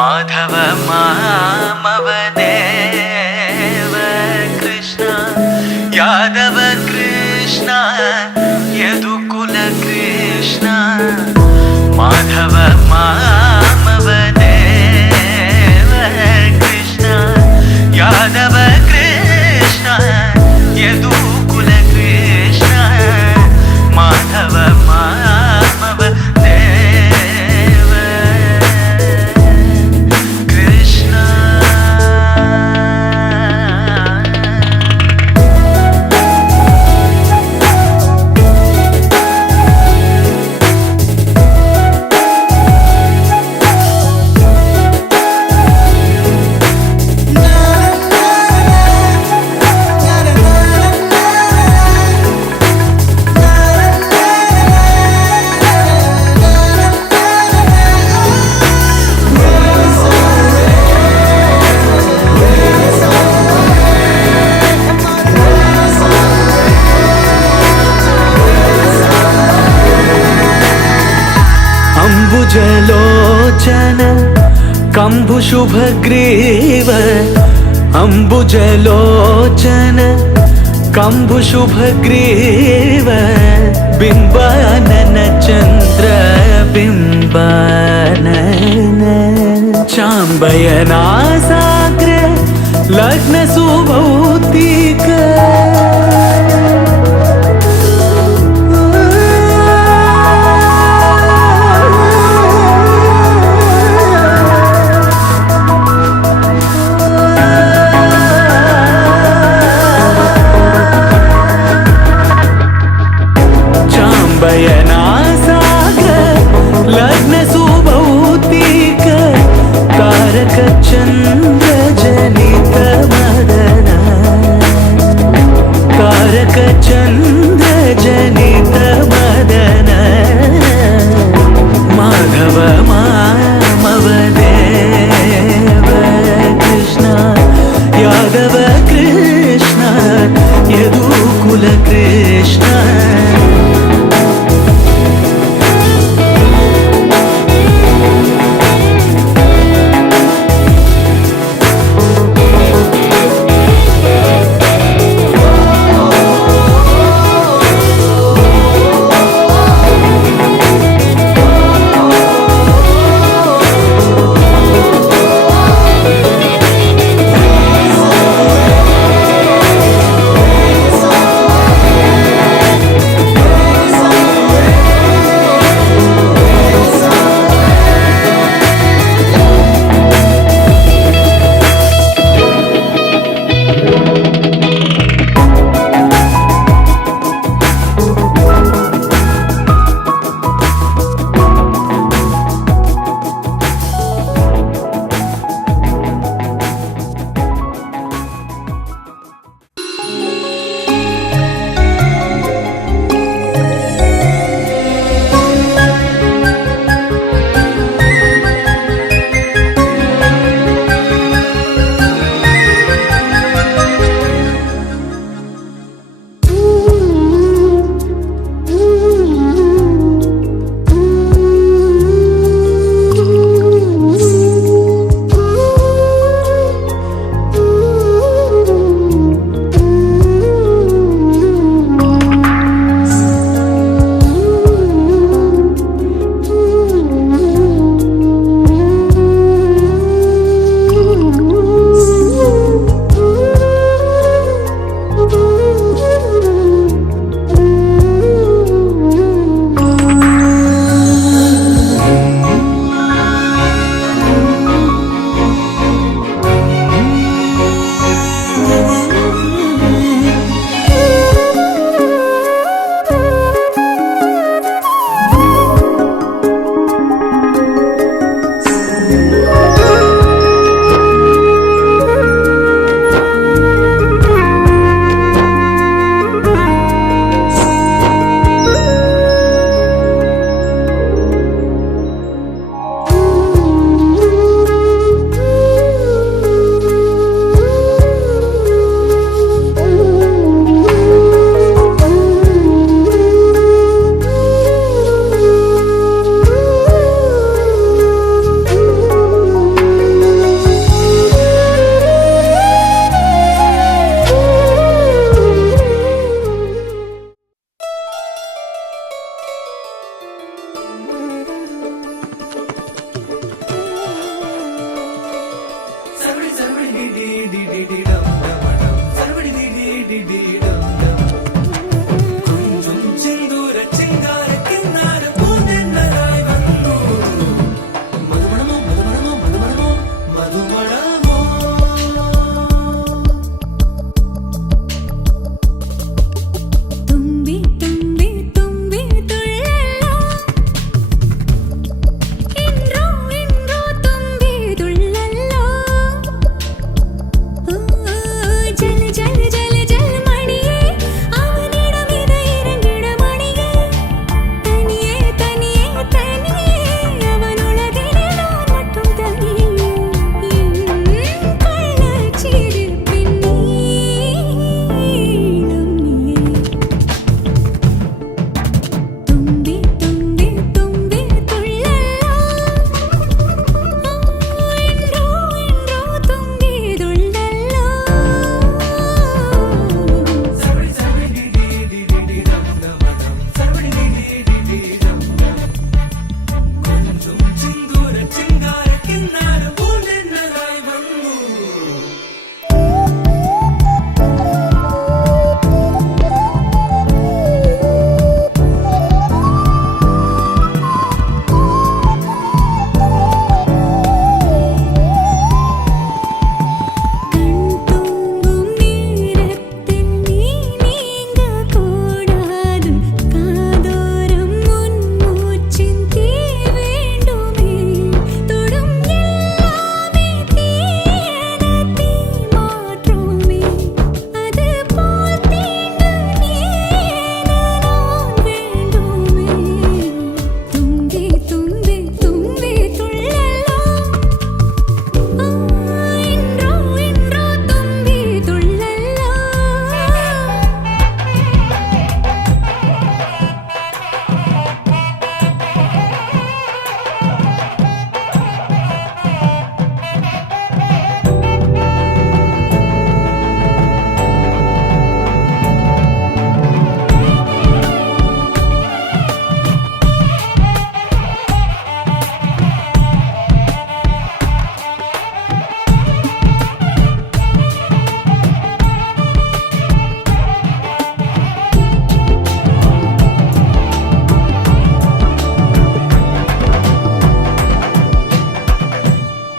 माधव मामव देव कृष्ण यादव कृष्ण यदुकुल कृष्ण माधव मामव देव कृष्ण यादव कृष्ण यदुकुल कृष्ण माधव मामव देव कृष्ण। अम्बुजलोचन कम्बुशुभग्रीव अम्बुजलोचन कम्बुशुभग्रीव बिम्बानन चन्द्र बिम्बानन चाम्बयनासाग्र लग्न सुभौतिक लग्न सुभौतिक तारक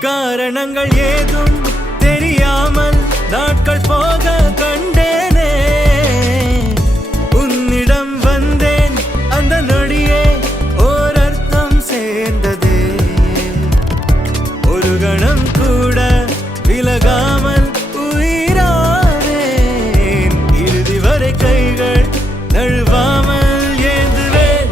காரணங்கள் ஏதும் தெரியாமல் நாட்கள் போக கண்டேனே. உன்னிடம் வந்தேன் அந்த நொடியே ஓர் அர்த்தம் சேர்ந்ததே. ஒரு கணம் கூட விலகாமல் உயிரானேன். இறுதி வரை கைகள் நழுவாமல் ஏந்துவேன்.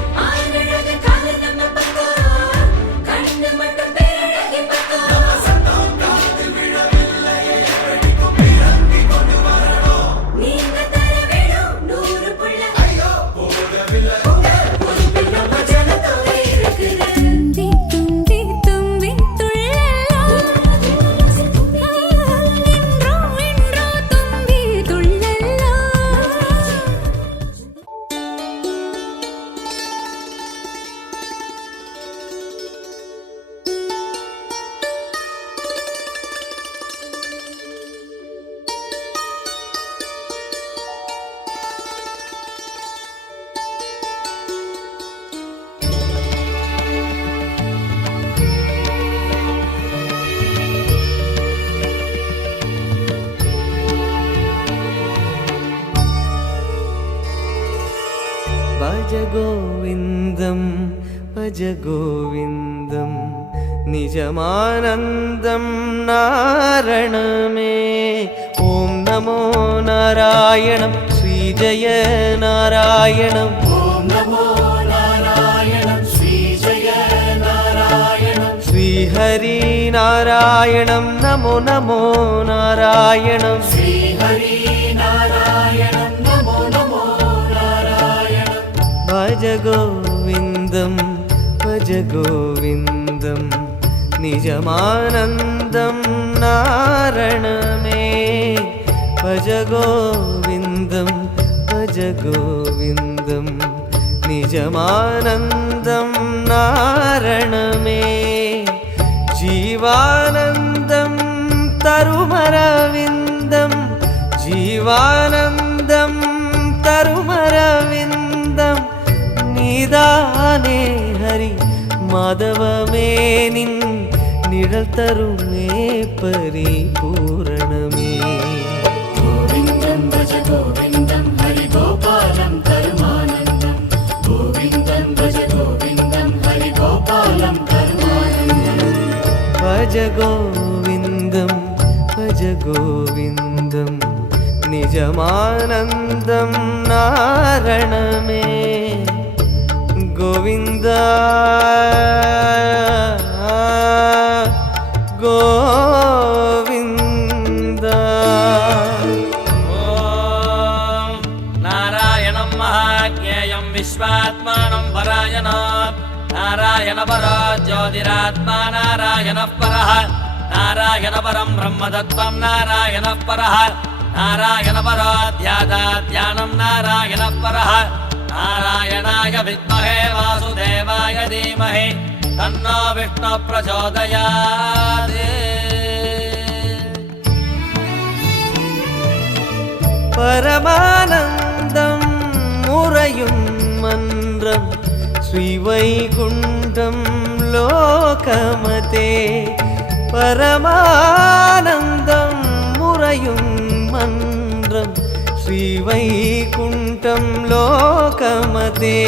భజ గోవిందం భజ గోవిందం నిజమానందం నారణమే. ఓం నమో నారాయణం శ్రీ జయ నారాయణం. ఓం నమో నారాయణం శ్రీ జయ నారాయణం. శ్రీ హరి నారాయణం నమో నమో నారాయణం. శ్రీ హరి నారాయణం నమో నమో నారాయణం. భజ గోవిందం భజ గోవిందం నిజమానందం నారణమే. భజ గోవిందం భజ గోవిందం నిజమానందం నారణమే. జీవానందం తరుమరవిందం జీవానందం తరుమరవిందం நீதானே ஹரி மாதவமே நின் நிழல் தருமே பரிபூரணமே. கோவிந்தம் பஜ கோவிந்தம் ஹரி கோபாலம் கருமானந்தம். கோவிந்தம் பஜ கோவிந்தம் ஹரி கோபாலம் கருமானந்தம். భజ గోవిందం భజ గోవిందం నిజమానందం నారణమే. గోవింద గోవింద. ఓం నారాయణం మహాజ్ఞేయం విశ్వాత్మానం పరాయణాత్. నారాయణ పరో జ్యోతిరాత్మా నారాయణః పరః. నారాయణ పరం బ్రహ్మతత్వం నారాయణః పరః. నారాయణ పరో ధ్యానం నారాయణః పరః. నారాయణాయ విద్మహే వాసుదేవాయ ధీమహి తన్నో విష్ణు ప్రచోదయాత్. பரமானந்தம் முறையும் மன்றம் ஸ்ரீவைகுண்டம் லோகமதே. பரமானந்தம் முறையும் மன்றம் ஸ்ரீவைகுண்டம் லோகமதே.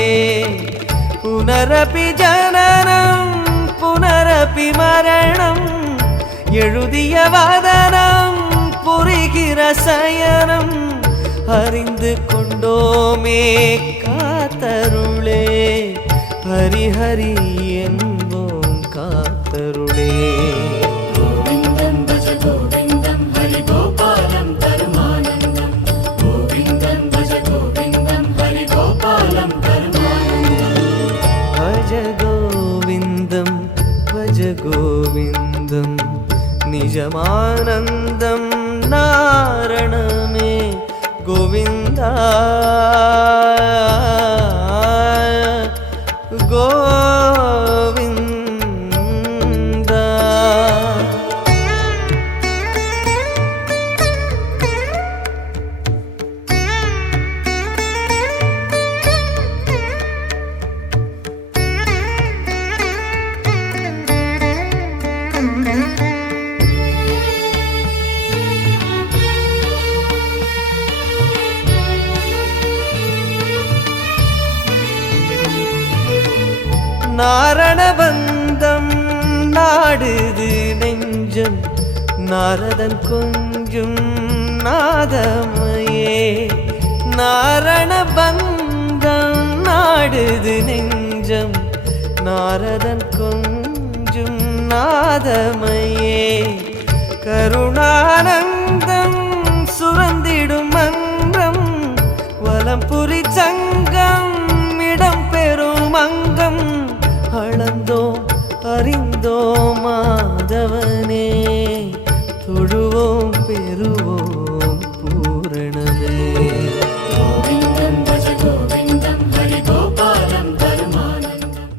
புனரபி ஜனனம் புனரபி மரணம் எழுதிய வதனம் புரிகிற சயனம் அறிந்து கொண்டோமே காத்தருளே. ஹரி ஹரி என்போம் காத்தருளே. கோவிந்தம் பஜ கோவிந்தம் ஹரி கோபாலம் கருமானந்தம். கோவிந்தம் பஜ கோவிந்தம் ஹரி கோபாலம் கருமானந்தம். భజ గోవిందం భజ గోవిందం నిజమానందం నారణమే. గోవింద గోవింద. நாரணபந்தம் நாடுது நெஞ்சம் நாரதன் கொஞ்சும் நாதமையே நாரணபந்தம் நாடுது நெஞ்சம் நாரதன் கொஞ்சும் நாதமையே கருணானந்தம் சுரந்திடும் மன்றம் வலம்புரி சங்கம் இடம் பெறும் அங்கம் அளந்தோம் அறிந்தோம் மாதவனே தொழுவோம் பெறுவோம் பூரணமே கோவிந்தம் பஜ கோவிந்தம் ஹரி கோபாலம் தருமானந்தம்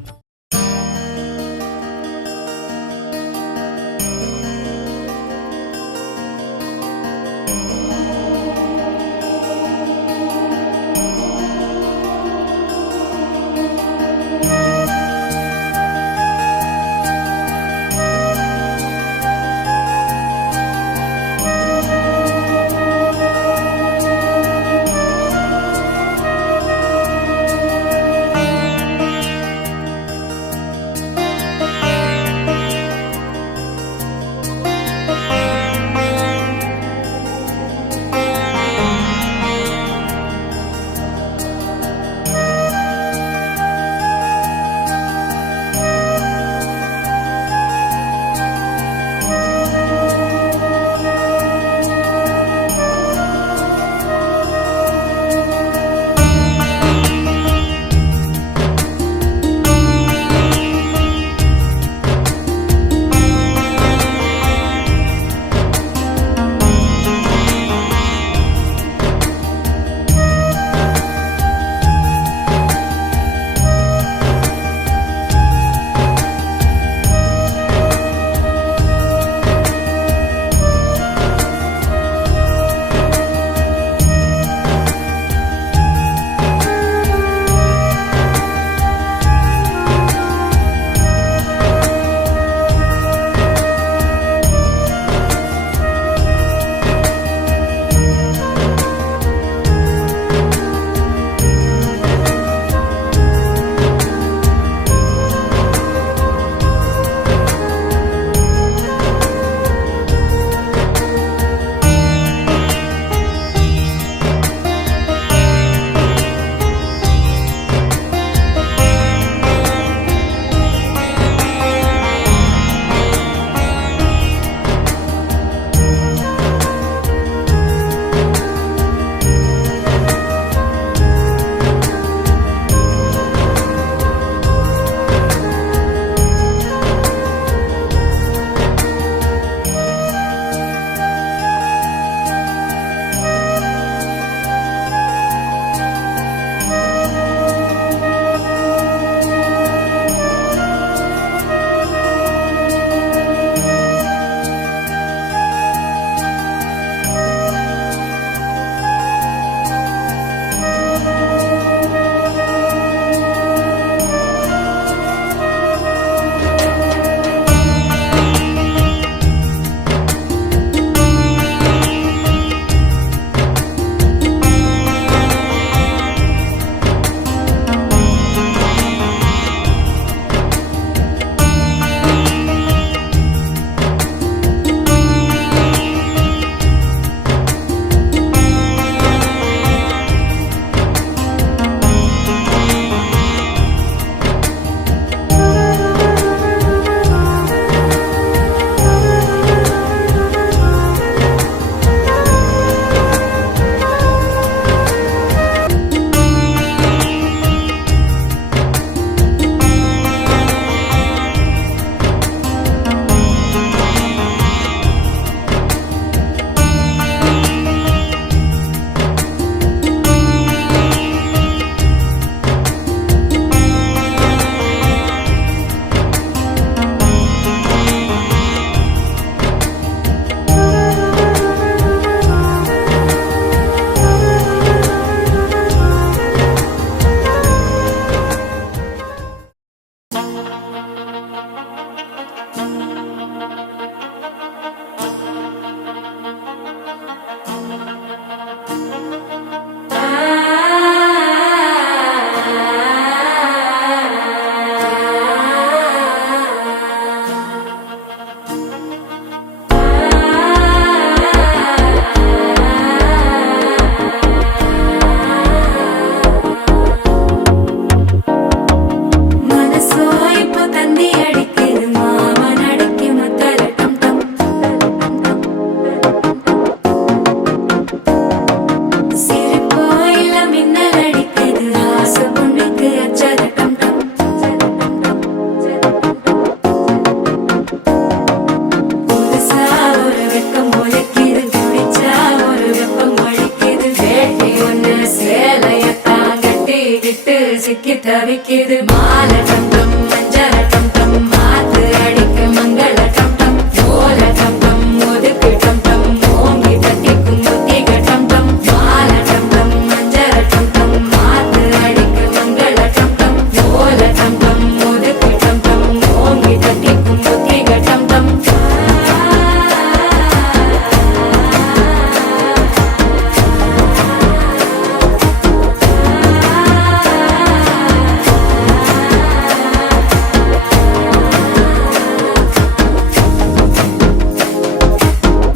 தட்டிக்கும் முத்திக டம் டம்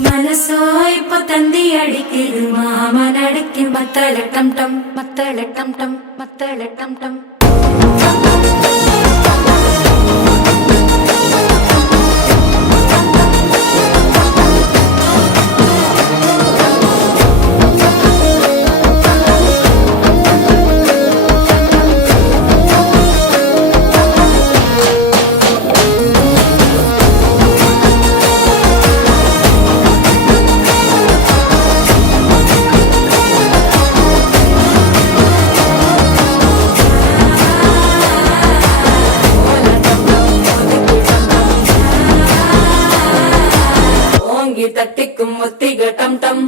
மனசோ இப்போ தந்தி அடிக்குது மாமன் அடிக்கு மத்தள டம் டம் மத்தள டம் டம் மத்தள டம் டம் ஓங்கி தட்டிக்கும் முத்திக டம் டம்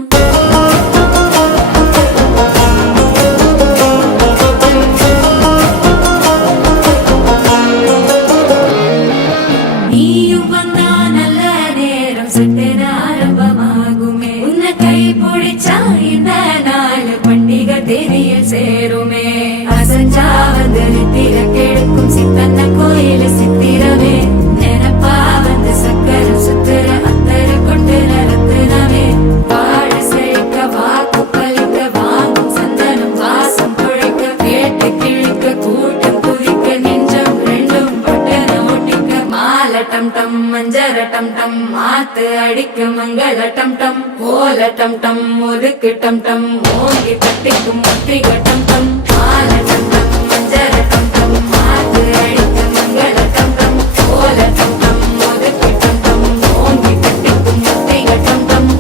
நீயும் வந்தா நல்ல நேரம் சட்டென ஆரம்பமாகுமே உன்னை கை பிடிச்சா இந்த நாள் பண்டிகை தேதியில் சேருமே அசஞ்சா வந்து நித்திர கெடுக்கும் சித்தன்ன கோயில சித்திரமே நினப்பா வந்து சக்கரம் சுத்துற அத்தர கொண்டு நடத்துனவே வாழ செழிக்க வாக்கு பலிக்க வாங்கும் சந்தனம் வாசம் குழைக்க கேட்டு கிழிக்க கூட்டம் குதிக்க நெஞ்சம் ரெண்டும் பட்டன ஒட்டிக்க மாலை டம் டம் மஞ்சர டம் டம் மாத்து அடிக்க மங்கள டம் டம் கோல டம் டம் முறுக்கு டம் டம் ஓங்கி தட்டிக்கும் முத்திக டம் டம் மாலை டம் டம் மஞ்சர டம் டம் மாத்து அடிக்க மங்கள டம் டம் கோல டம் டம் முறுக்கு டம் டம் ஓங்கி தட்டிக்கும் முத்திக டம் டம்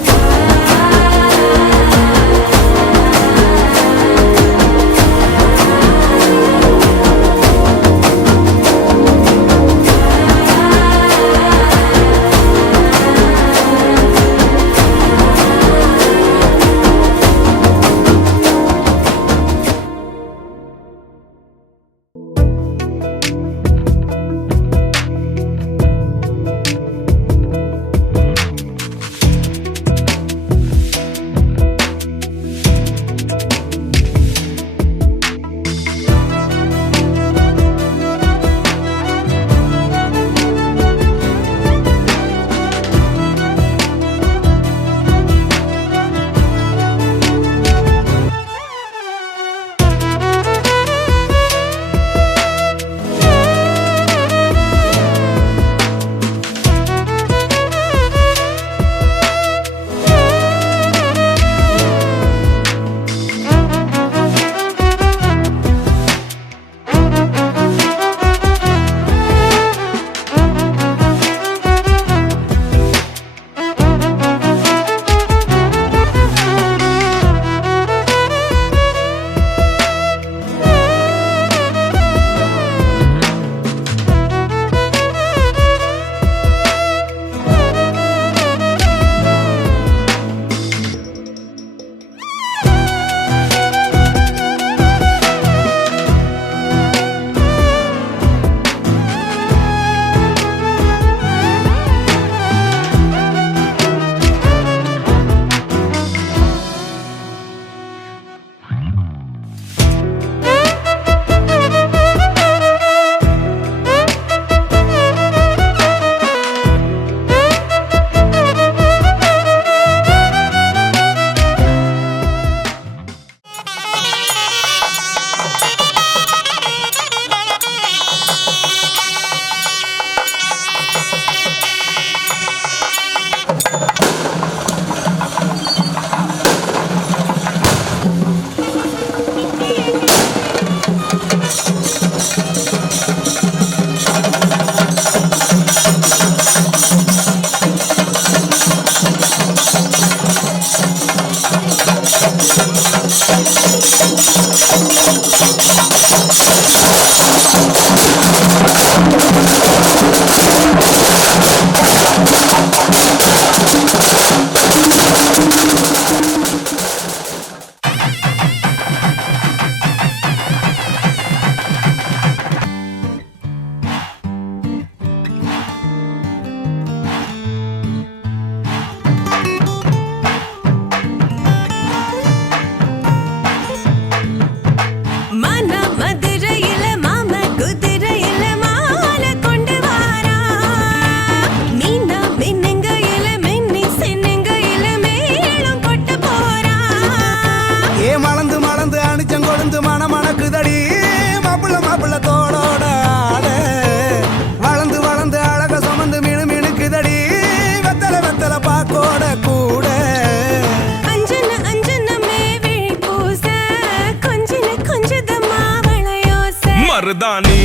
மருதாணி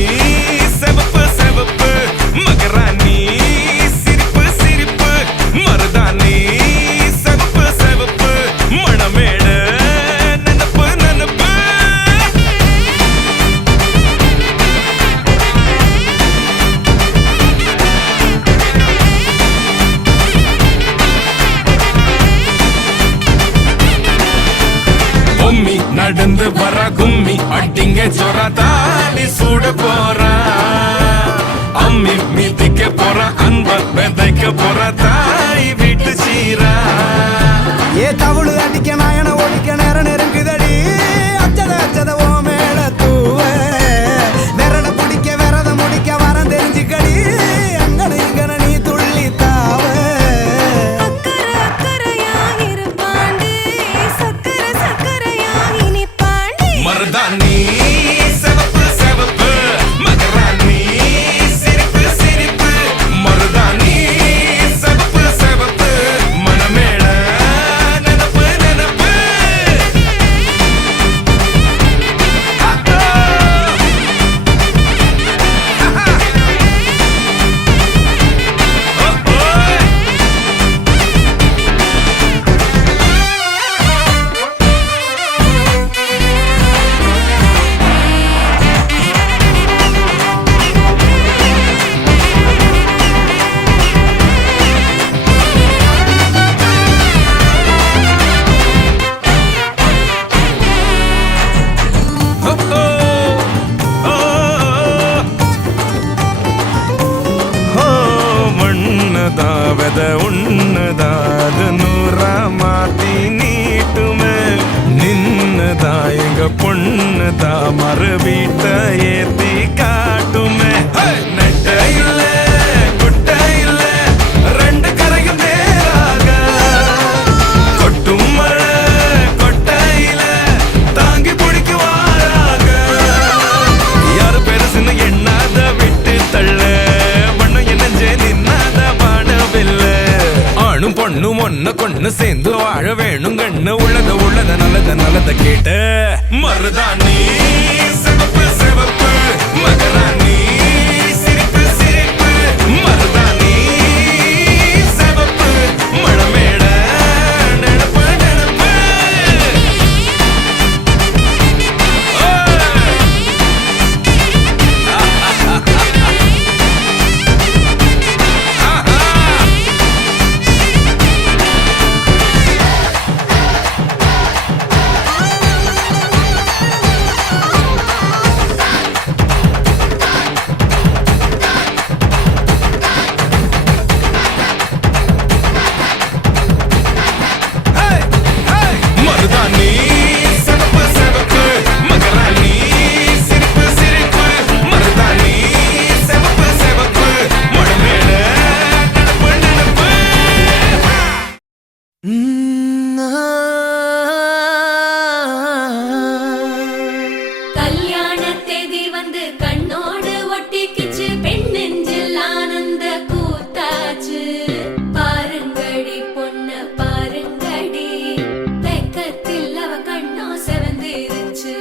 செவப்பு செவப்பு மகராணி சிரிப்பு சிரிப்பு மருதாணி செவப்பு செவப்பு மணமேட நனப்பு நனப்பு பொம்மி நடந்து வர கும்மி அடிங்க ஜொரா தாலி சூட போறா அம்மி மீதிக்க போற அன்ப விதைக்க போற தாய் வீட்டு சீரா ஏ தவுளு அடிக்க நாயன ஒடிக்க நேரம் நெருங்குதடி அச்சத அச்சத ஓ மேல தூவ விரட பிடிக்க விரத முடிக்க வரம் தெரிஞ்சுக்கடி அங்கன இங்கன நீ துள்ளி தாவ அக்கறை அக்கறையாயிருப்பாண்டு சக்கரை சக்கரையாயினிப்பாண்டி மருதாணி செவப்பு செவப்பு மகராணி சிரிப்பு சிரிப்பு மருதாணி செவப்பு செவப்பு மணமேள நனப்பு நனப்பு மண்ணதா வெத உன்னதா அது நூறா மாத்தி நீட்டுமே நின்னதா எங்க பொண்ணுதா மறு வீட்ட ஏத்தி காட்டுமே நெட்ட இல்ல குட்ட இல்ல ரெண்டு கரையும் நேராக கொட்டும் மழை கொட்டையில தாங்கி பிடிக்குவாராக யாரு பெருசுன்னு எண்ணாத விட்டு தள்ள மண்ணும் என்னஞ்சே நின்னாத பாடவில்ல ஆணும் பொண்ணும் ஒன்ன கொண்டு சேர்ந்து வாழ வேணும் கண்ணு உள்ளத நல்லத கேட்ட மருதாணி சிவப்பு சிவப்பு மகராணி சிரிப்பு சிரிப்பு மருதாணி சிவப்பு மணமேட நெனப்பு நெனப்பு மருதாணி சிவப்பு சிவப்பு மகராணி சிரிப்பு சிரிப்பு மருதாணி சிவப்பு சிவப்பு மணமேட நனப்பு நனப்பு கல்யாண தேதி வந்து கண்ணோடு ஒட்டிக்கிச்சு பெண் நெஞ்சில் ஆனந்த கூத்தாச்சு பாருங்கடி பொண்ண பாருங்கடி வெக்கத்தில் அவ கண்ணோ செவந்திருச்சு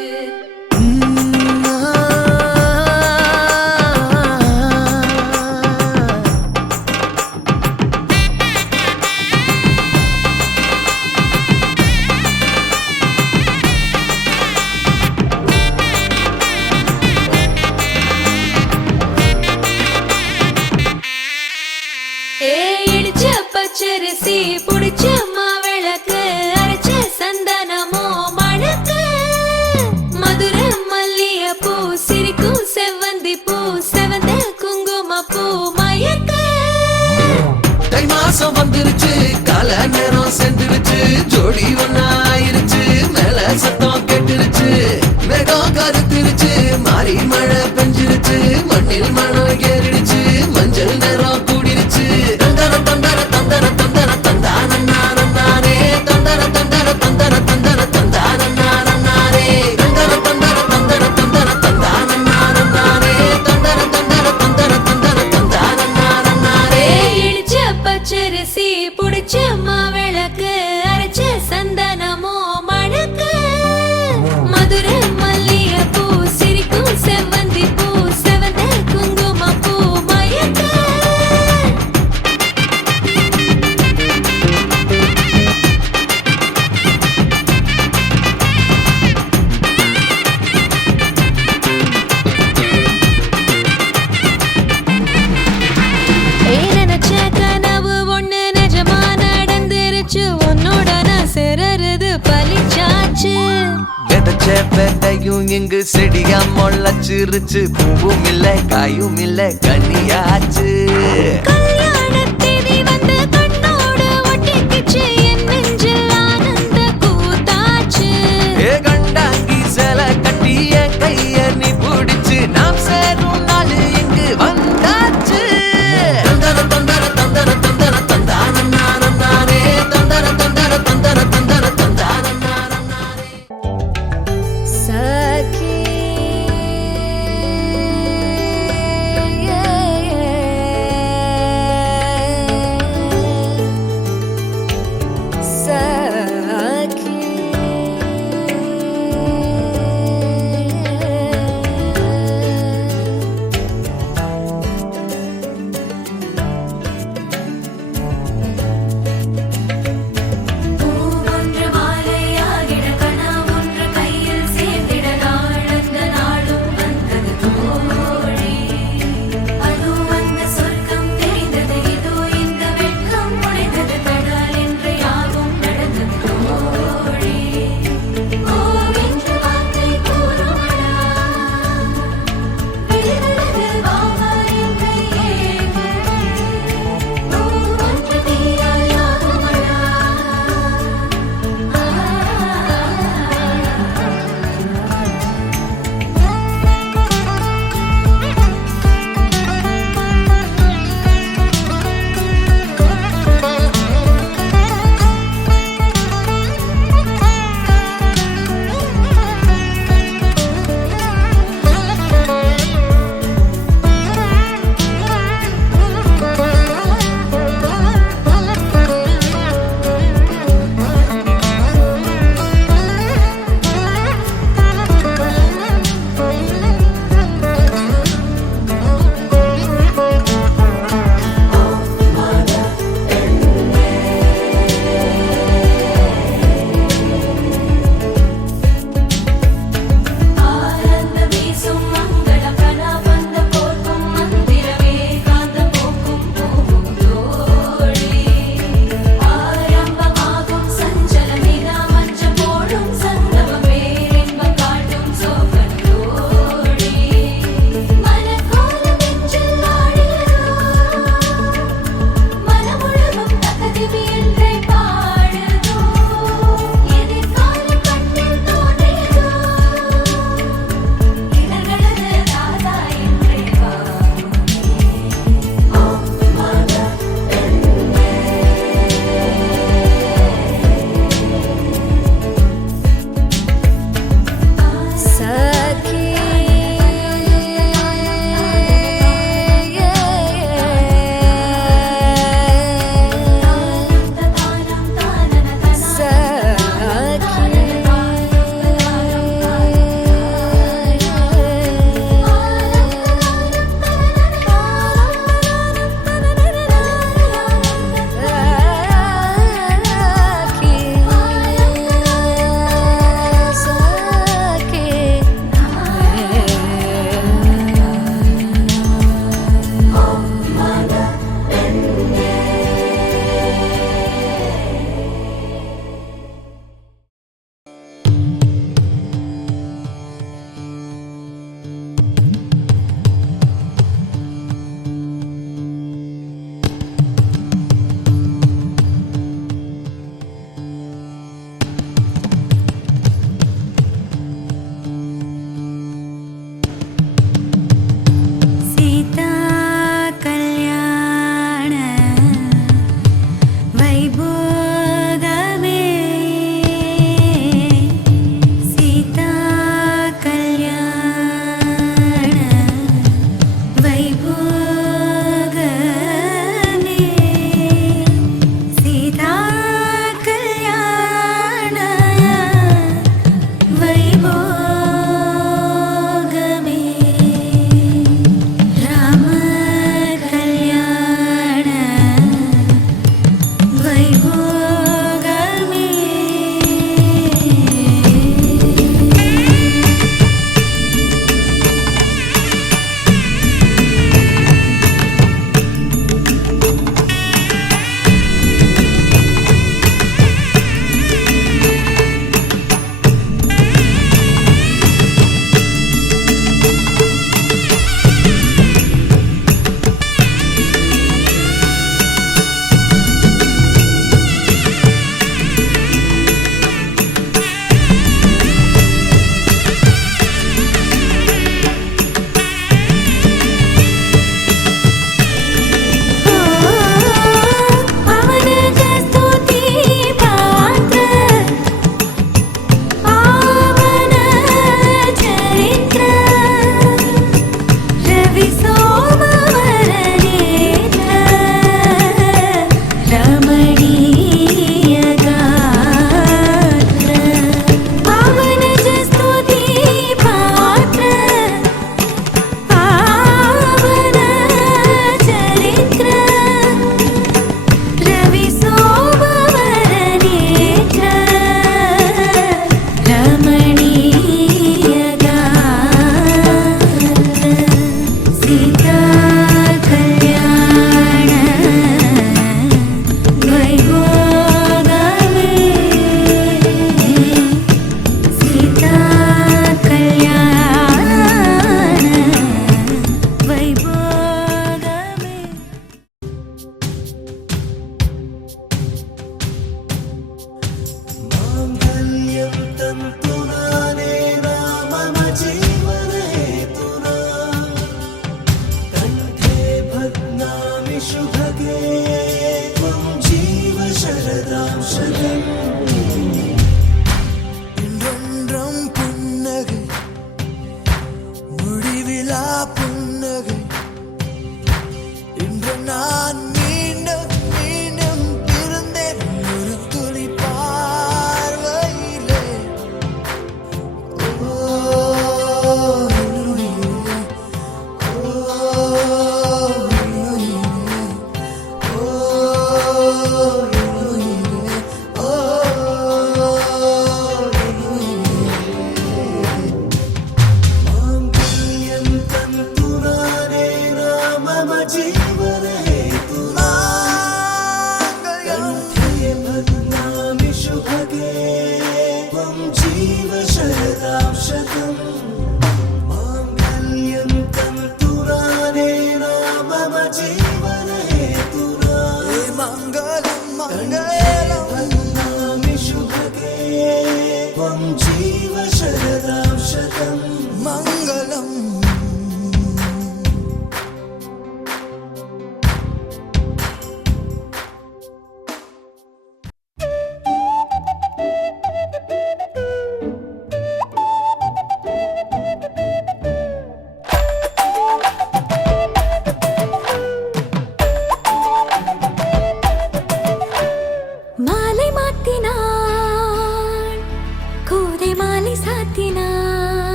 இடிச்ச பச்சரிசி புடிச்ச மாவிளக்கு அரைச்ச சந்தனமோ மணக்கு மதுர மல்லிய பூ சிரிக்கும் செவ்வந்தி பூ செவந்த குங்கும பூ மயக்க தை மாசம் வந்துருச்சு கால நேரம் சென்றுருச்சு ஜோடி ஒன்னாயிருச்சு மேல சத்தம் கெட்டுருச்சு மேகம் கருத்துருச்சு மாறி மழை பெஞ்சிருச்சு மண்ணில் மனம் ஏறிடுச்சு மஞ்சள் நேரம் கூடிருச்சு தந்தர தந்தர தந்தர தந்தர தந்தானே தந்தர தந்தர தந்தர தந்தர தந்தானே தந்தர தந்தர தந்தர தந்தர தந்தானே தந்தர தந்தர தந்தர தந்தர தந்தானே இடிச்ச பச்சரிசி புடிச்ச மாவிளக்கு அரைச்ச சந்தன வச்ச பெட்டையும் இங்கு செடியா முளைச்சிருச்சு. பூவும் இல்ல காயும் இல்ல கனியாச்சு. கல்யாணத்தேதி வந்து கண்ணோடு ஒட்டிக்கிச்சு, என் நெஞ்சில் ஆனந்த கூத்தாச்சு. ஏ கண்டாங்கி சில கட்டி என் கைய நீ பிடிச்சு, நாம் சேரும் நாள் இங்கு வந்தாச்சு. தந்தர தந்தர தந்தர தந்தர தந்தானே தந்தர தந்தர தந்தர தந்தர தந்தானே. சகி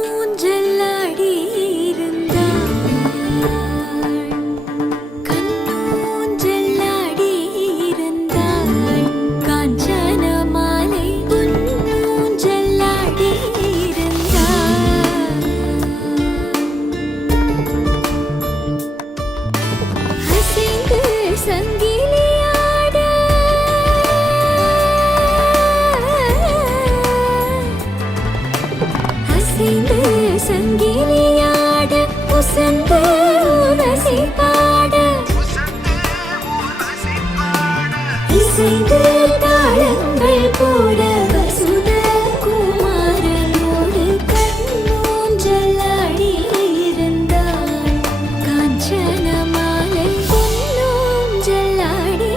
கண்ணூஞ்சலாடி கண்ணூஞ்சலாடி இருந்தாள் காஞ்சன மாலை பொன்னூஞ்சலாடி இருந்தாள் அசைந்து சங்கிலியாட அசைந்து சங்கிலியாட உசந்து உரசி பாட இசைந்து தாளங்கள் போட வசுத குமாரனோடு கண்ணூஞ்சலாடி இருந்தாள் காஞ்சன மாலை பொன்னூஞ்சலாடி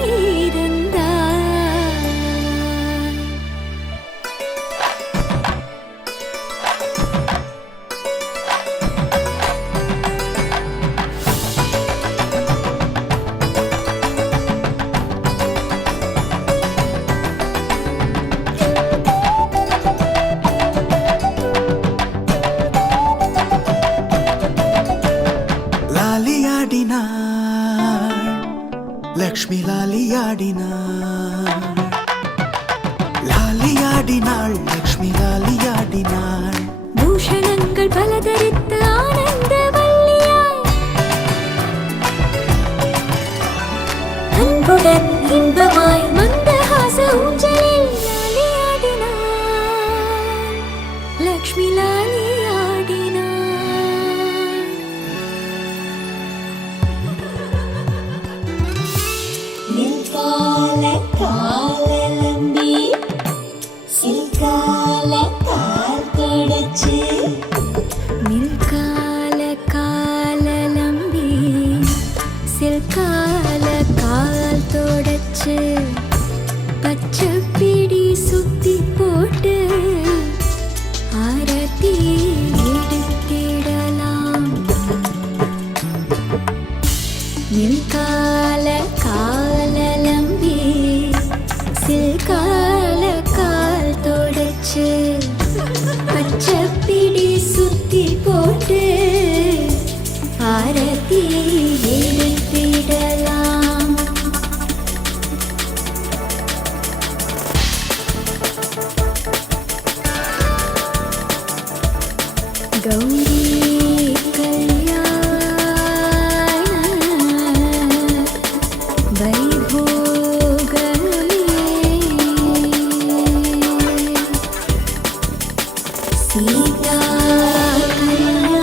இருந்தாள் லாலியாடினாள் லக்ஷ்மி லாலியாடினாள் லாலியாடினாள் லக்ஷ்மி லாலியாடினாள் பூஷணங்கள் பல தரித்து ஆனந்த வல்லியாய் அன்புடன் இன்பமாய் மந்தஹாச ஊஞ்சலில் லாலியாடினாள் லக்ஷ்மி லாலியாடினாள் நில்கால காலலம்பி சில்கால கால் தொடச்சு நில்கால காலலம்பி சில்கால கால் தொடச்சு பச்சை பிடி சுத்தி போட்டு ஆரத்தி எடுத்திடலாம் நில்கால காலலம்பி சில்கால கால் தொடச்சு பச்சை பிடி சுத்தி போட்டு ஆரத்தி எடுத்திடலாம் கௌரி கல்யாண வைபோகமே சீதா கல்யாண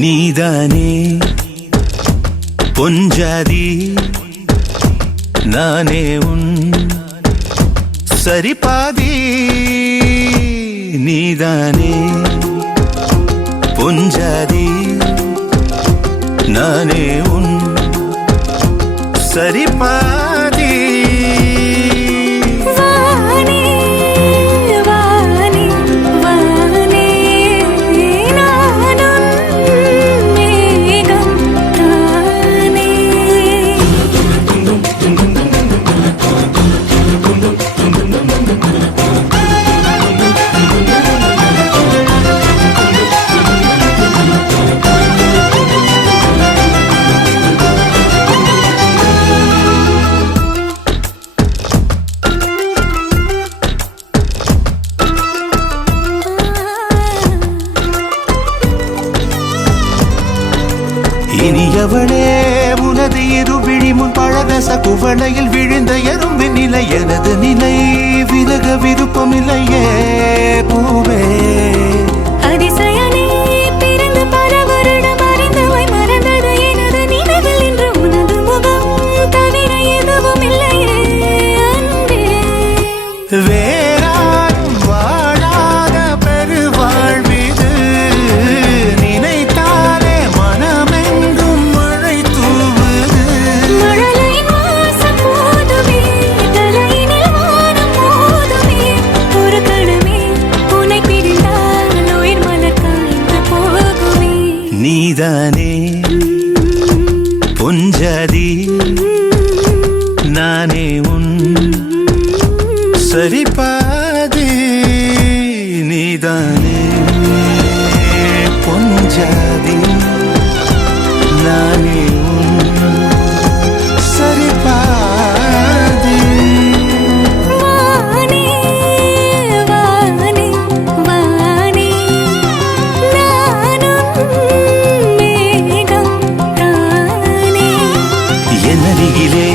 நீதானே பொஞ்சாதி நானே உன் சரிபாதி நீதானே பொஞ்சாதி நானே உன் சரிபாதி வானே வானே வானே நானும் மேகம் தானே இனியவளே உனது இருவிழி முன் பழரச குவளையில் விழுந்த எறும்பின் நிலை எனது நிலை விலக விருப்பமில்லையே பூவே அதிசயனே பிறந்து பல வருடம் அறிந்தவை மறந்தது எனது நினைவில் இன்று உனது முகம் தவிர எதுவும் இல்லையே அன்பே வேறாரும் வாழாத பெருவாழ்விது நினைத்தாலே மனமெங்கும் மழை தூவுது மழலையின் வாசம் போதுமே தலையினில் வானம் போதுமே ஒரு கணமே உன்னை பிரிந்தால் உயிர் மலர் காய்ந்து போகுமே நீதானே பொஞ்சாதி நானே உன் சரிபாதி நீதானே பொஞ்சாதி நானே உன் சரிபாதி வானே வானே வானே நானும் மேகம் தானே என்னருகிலே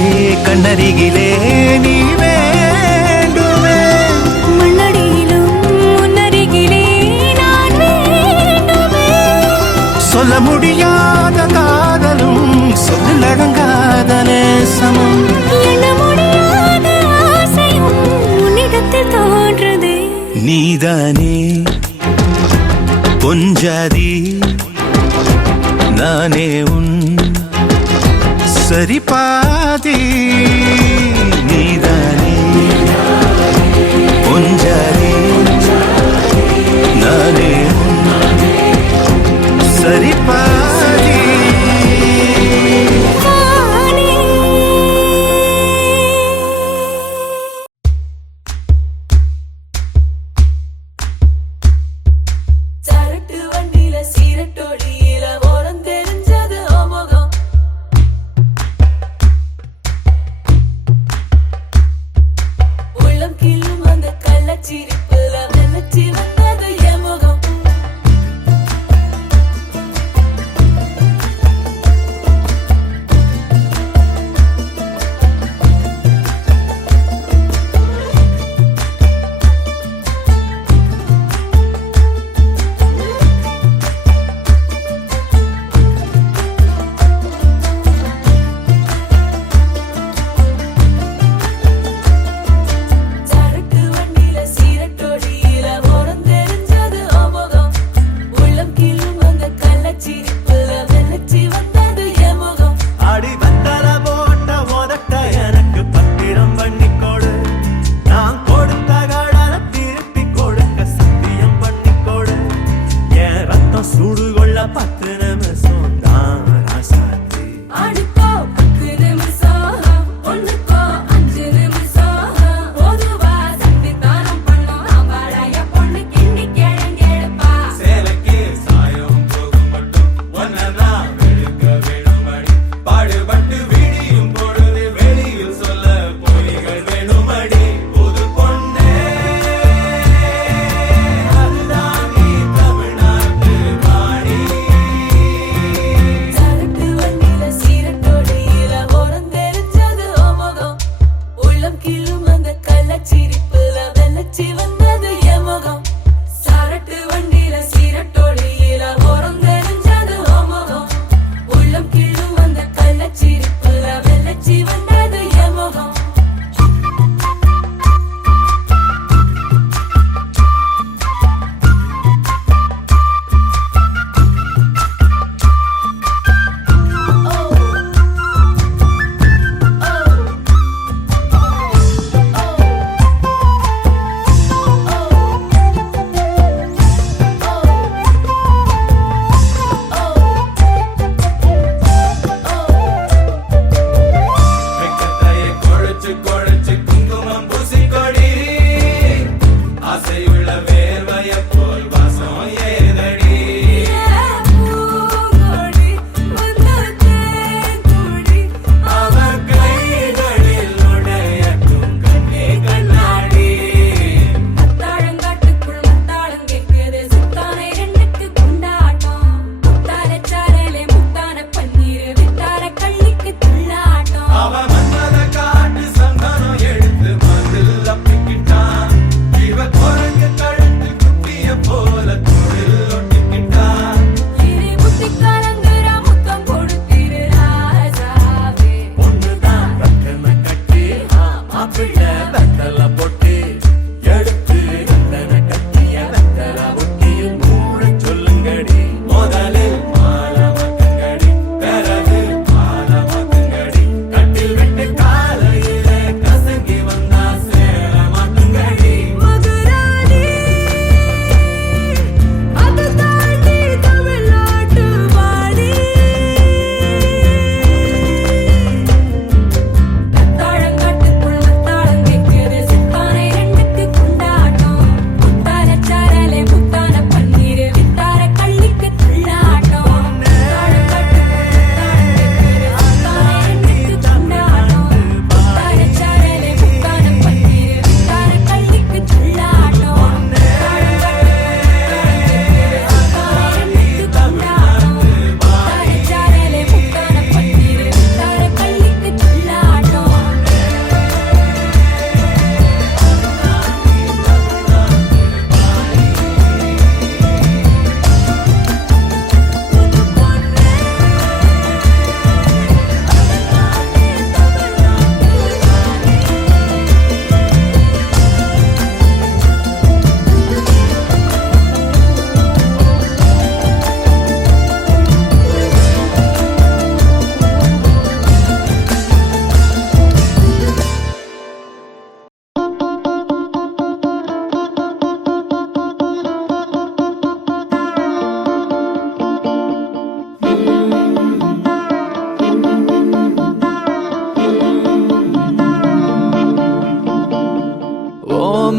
கண்ணருகிலே நீ வேண்டுமே மண்ணடியிலும் முன்னருகிலே நான் வேண்டுமே சொல்ல முடியாத காதலும் சொல்லடங்காத நேசமும் எண்ண முடியாத ஆசையும் உன்னிடத்தில் தோன்றுதே நீதானே பொஞ்சாதி நானே உன் சரிபாதி நீதானே பொஞ்சாதி நானே உன் சரிபாதி வானே சரட்டு வண்டியில சீரட்டோடியில ஓரம் தெரிஞ்சது ஓமுகம்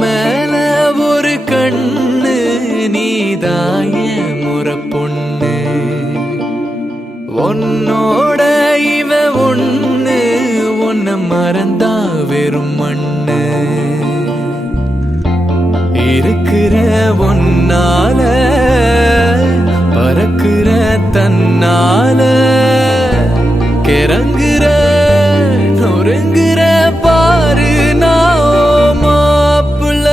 மேல ஒரு கண்ணு நீதாய முறை பொண்ணு உன்னோட இவ ஒண்ணு உன்னை மறந்தா வெறும் மண்ணு இருக்கிற ஒன்னால பறக்கிற தன்னால கிறங்குற நொறுங்குற பாரு நான் மாப்பிள்ள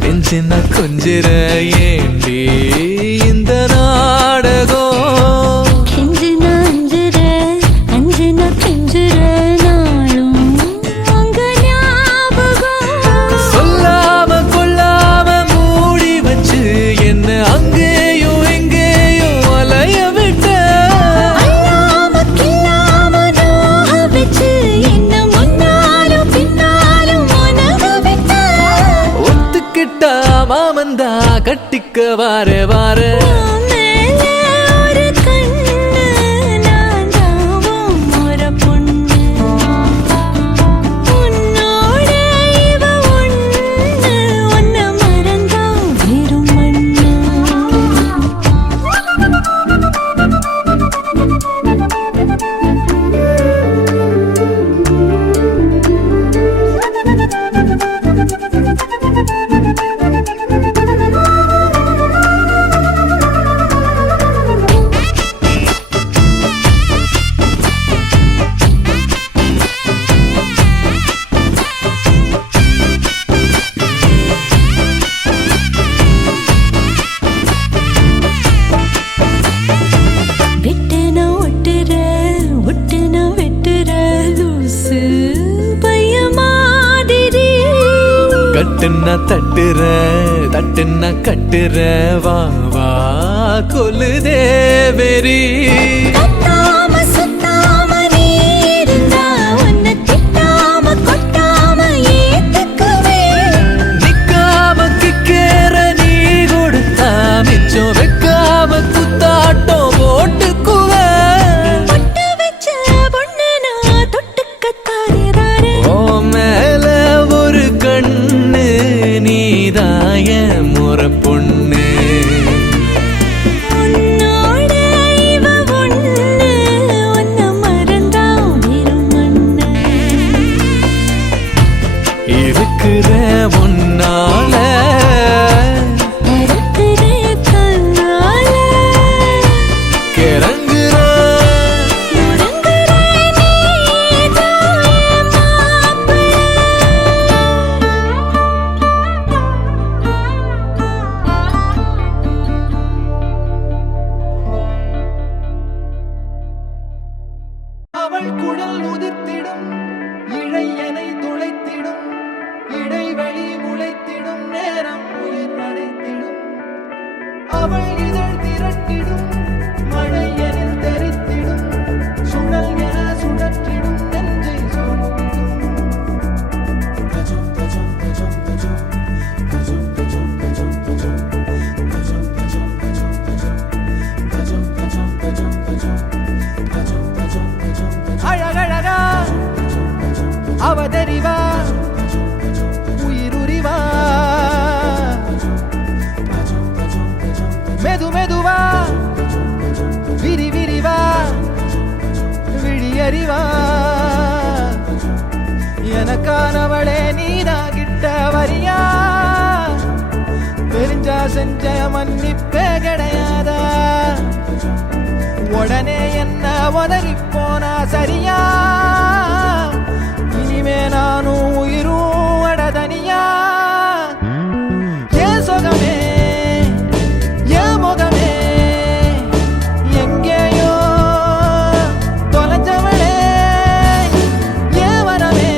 மிஞ்சின கொஞ்சிற ஏண்டி இந்த நாடகம் கெஞ்சின அஞ்சின கெஞ்சிற நாளும் உங்க ஞாபகம் சொல்லாம கொள்ளாம மூடி வச்சு என்ன அங்கேயும் எங்கேயும் அலைய விட்ட அல்லாம கில்லாம நோக வச்சு என்ன முன்னாலும் பின்னாலும் உனக விட்ட ஒத்துக்கிட்டா மாமந்தா கட்டிக்க வார வார மேலே ஒரு கண்ணு நான் தாவும் ஒரு பொண்ணு உன்னோட இவ ஒண்ணு உன்னை மறந்தா வெறும் மண்ணு வெட்டுன ஒட்டுன வெட்டுற லூசு பைய மாதிரி கட்டுன்னா தட்டுன்னா கட்டுற வா வா கொல்லுதே வெறி கத்தாம சுத்தாம நீ இருந்தா உன்னை திட்டாம கொட்டாம ஏத்துக்குவே நிக்காம கிக்கேற நீ கொடுத்தா மிச்சம் வைக்காம குத்தாட்டம் போட்டுக்குவ பொட்டு வச்ச பொண்ணு நான் தொட்டுக்கத்தாரே ஓ மேல ஒரு கண்ணு நீதாய முறை பொண்ணு உன்னோட இவ ஒண்ணு உன்னை மறந்தா வெறும் மண்ணு இருக்கிற ஒன்னால பறக்குற கண்ணால கிறங்குற முடங்குற நீதான் என் மாப்பிள்ளை அவள் குழல் உதிர்த்திடும் இழையனை துளைத்திடும் இடைவெளி முளைத்திடும் எனக்கானவளே நீதான் கிட்ட வரியா தெரிஞ்சா செஞ்ச மன்னிப்பே கிடையாதா உடனே என்ன உதறி போனா சரியா இனிமே நானும் உயிரும் அடதனியா ஏன் சுகமே ஏன் முகமே எங்கேயோ தொலைஞ்சவளே ஏன் வரவே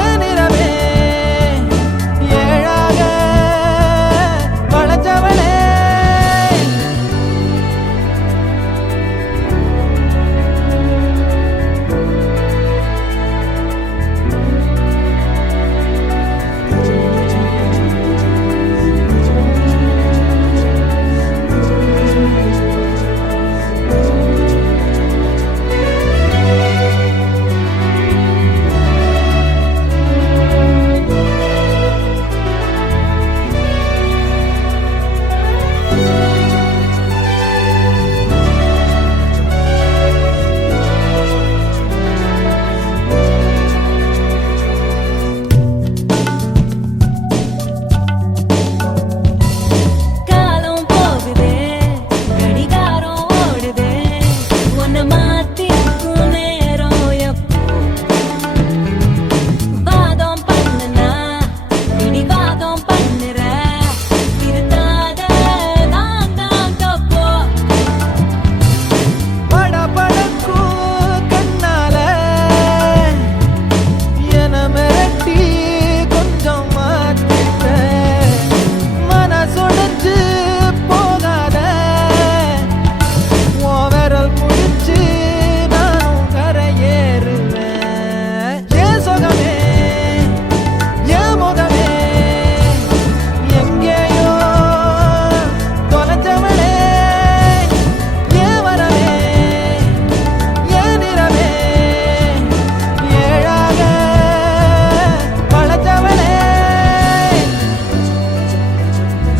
ஏன் நிறமே ஏழாக வளைஞ்சவளே காலம் போகுதே கடிகாரம் ஓடுதே உன்னை மாத்திக்கும் நேரம் எப்போ வாதம் பண்ணுனா பிடிவாதம் பண்ணுற திருத்தாத நான் தான் தப்போ படபடக்கும் கண்ணால என மிரட்டி கொஞ்சம் மாத்திட்ட மனசுடைஞ்சு போகாத உன் விரல் பிடிச்சு நானும் கரையேறுவேன் ஏன் சுகமே ஏன் முகமே எங்கேயோ தொலைஞ்சவளே ஏன் வரவே ஏன் நிறமே ஏழாக வளைஞ்சவளே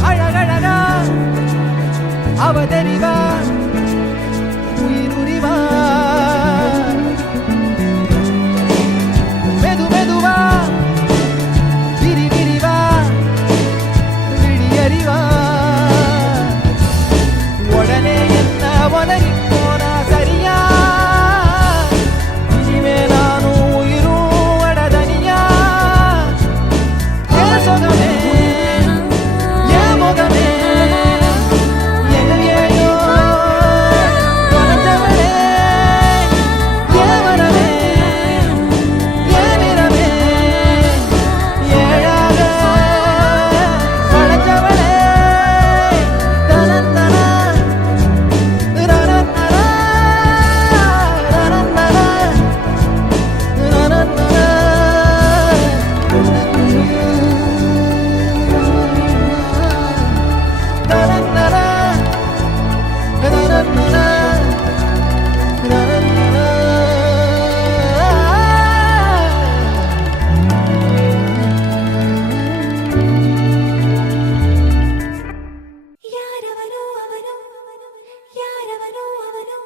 அழகழகா அவதறிவா உயிருரிவா மெது மெதுவா விரி விரிவா விழியறிவா உடனே என்ன உதறி போனா சரியா இனிமே நானும் உயிரும் அடதனியா ஏன் சுகமே ஏன் முகமே எங்கேயோ தொலைஞ்சவளே ஏன் வரவே ஏன் நிறமே ஏழாக வளைஞ்சவளே தனத்தனா ரனத்தனா ரனத்தனா ரனத்தனா ரனத்தனா ரனத்தனா யாரவனோ அவனோ யாரவனோ அவனோ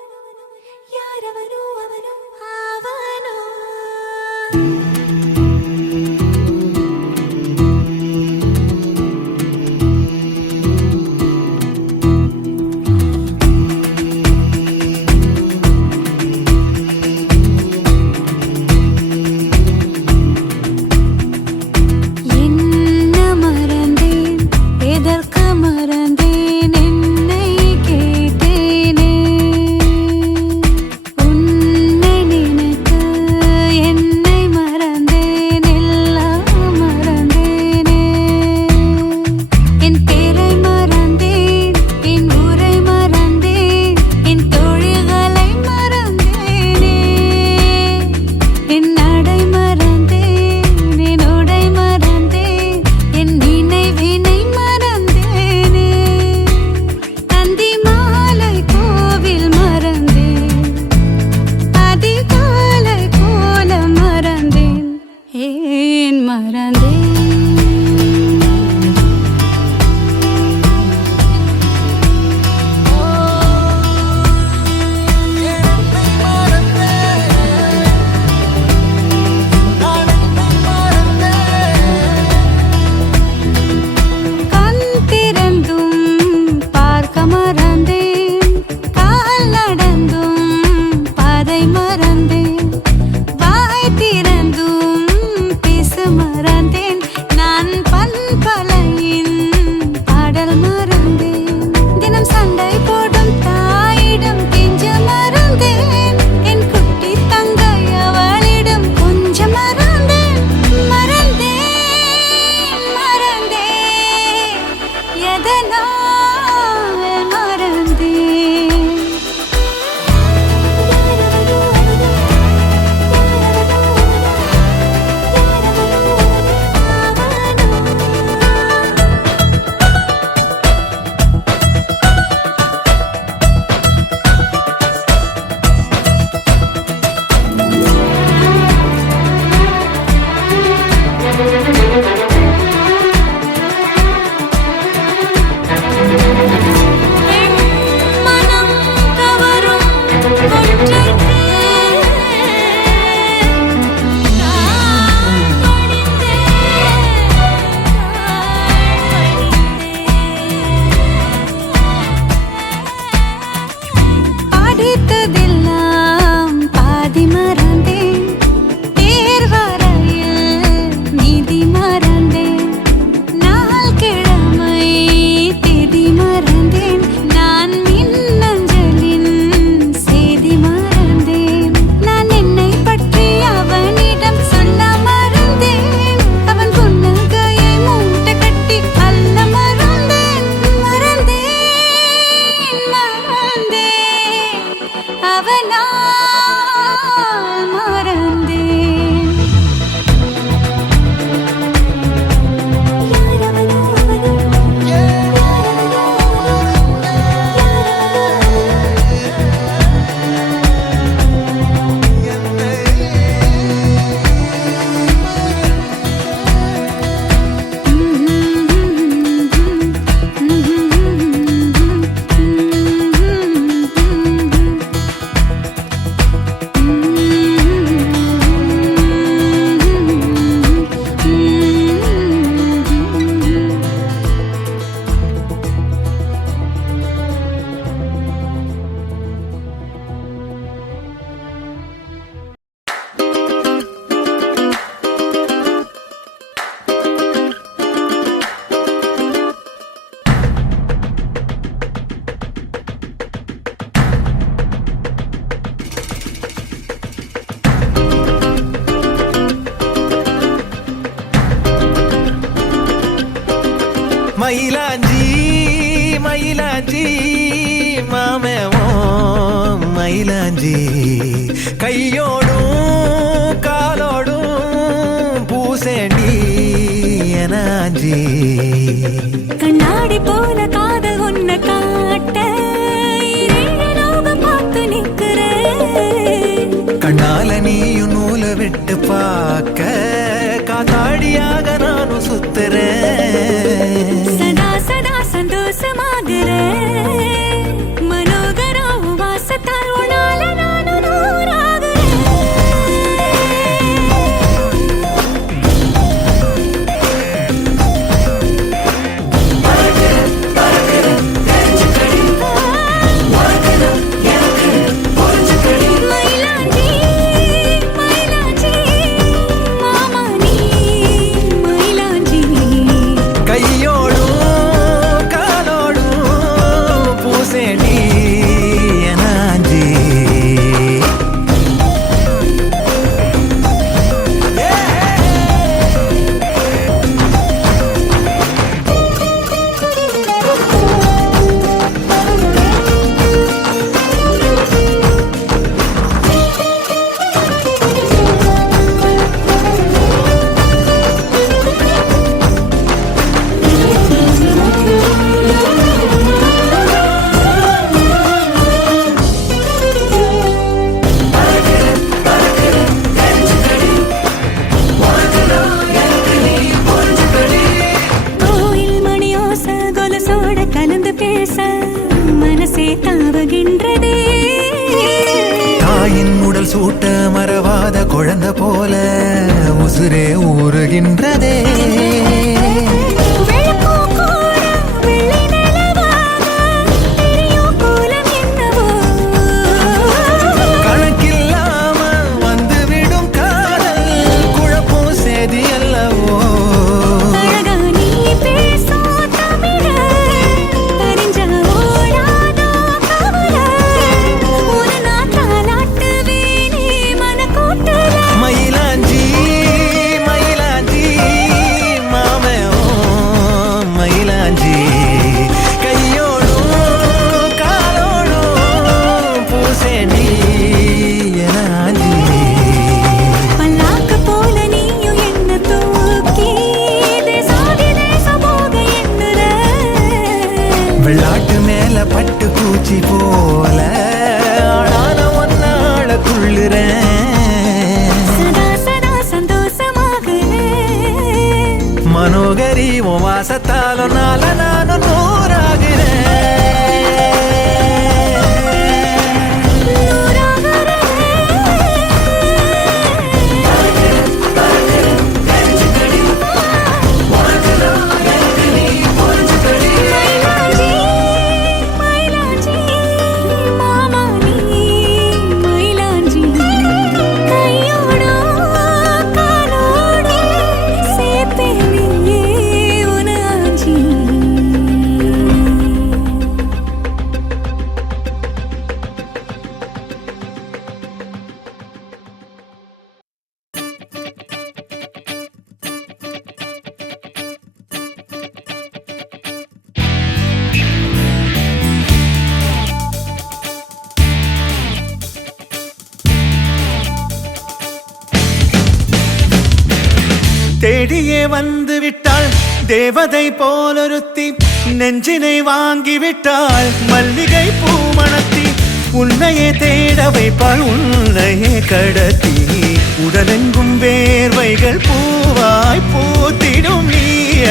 யாரவனோ அவனோ அவனோ என்ன மறந்தேன் எதற்கு மறந்தேன் என்னை கேட்டேனே உன்னை நினைக்க என்னை மறந்தேன் எல்லாம் மறந்தேனே என் பேரை மறந்தேன் என் ஊரை மறந்தேன் என் தொழில்களை மறந்தேனே என் நடை மறந்தேன் என் உடை மறந்தேன் என் நினைவினை மறந்தேனே அந்தி மாலை கோவில் மறந்தேன் அதிகாலை போல மறந்தேன் ஏன் மறந்தேன் மயிலாஞ்சி மயிலாஞ்சி மாமேவோ மயிலாஞ்சி கையோடும் காலோடும் பூசேண்டி எனாஞ்சி கண்ணாடி போல காதல் உன்னை காட்ட பார்த்து நிக்கிறேன் கண்ணால நீயும் நூலை விட்டு பார்க்க காத்தாடியாக நானும் சுத்துறேன் சதா சதா சந்தோஷமாகிறேன் மனோகரா வாசத்தால் உன்னால நானும் நூறாகிறேன் மயிலாஞ்சி மயிலாஞ்சி மாமா நீ மயிலாஞ்சி கையோடும் காலோடும் பூசேண்டி எனாஞ்சி கோயில் மணியோச கொலுசோட கலந்து பேச மனசே தாவுகின்றதே தாயின் உடல் சூட்ட மறவாத குழந்தை போல உசுரே ஊறுகின்றதே வெள்ளப்பூ கூட வெள்ளி நிலவாக தெரியும் கோலம் என்னவோ கணக்கில்லாம வந்துவிடும் காதல் குழப்பம் சேதி அல்லவோ அழகா நீ பேசும் தமிழ தெரிஞ்ச ஓடாதோ கவல ஒரு நாள் தாலாட்டுவேனே மனக்கூட்டுல மயிலாஞ்சி மயிலாஞ்சி மாமே ஓ மயிலாஞ்சி கையோடும் காலோடும் பூசேண்டி எனாஞ்சி பல்லாக்கு போல நீயும் என்ன தூக்கி தேசாதி தேசம் போக எண்ணுற வெள்ளாட்டு மேல பட்டு பூச்சி போல ஆளான ஒன்னாள துள்ளுறேன் சதா சதா சந்தோஷமாகிறேன் மனோகரி உன் வாசத்தாலும் நால நானும் மயிலாஞ்சி மயிலாஞ்சி மாமா நீ மயிலாஞ்சி கையோட காலோட சேப்பேனே உனாஞ்சி தேடியே வந்து விட்டாள் தேவதை போலொருத்தி நெஞ்சினை வாங்கி விட்டாள் மல்லிகை பூமணத்தி உன்னையே தேட வைப்பாள் உன்னையே கடத்தி உடலெங்கும் வேர்வைகள் பூவாய் பூத்திடும் நீ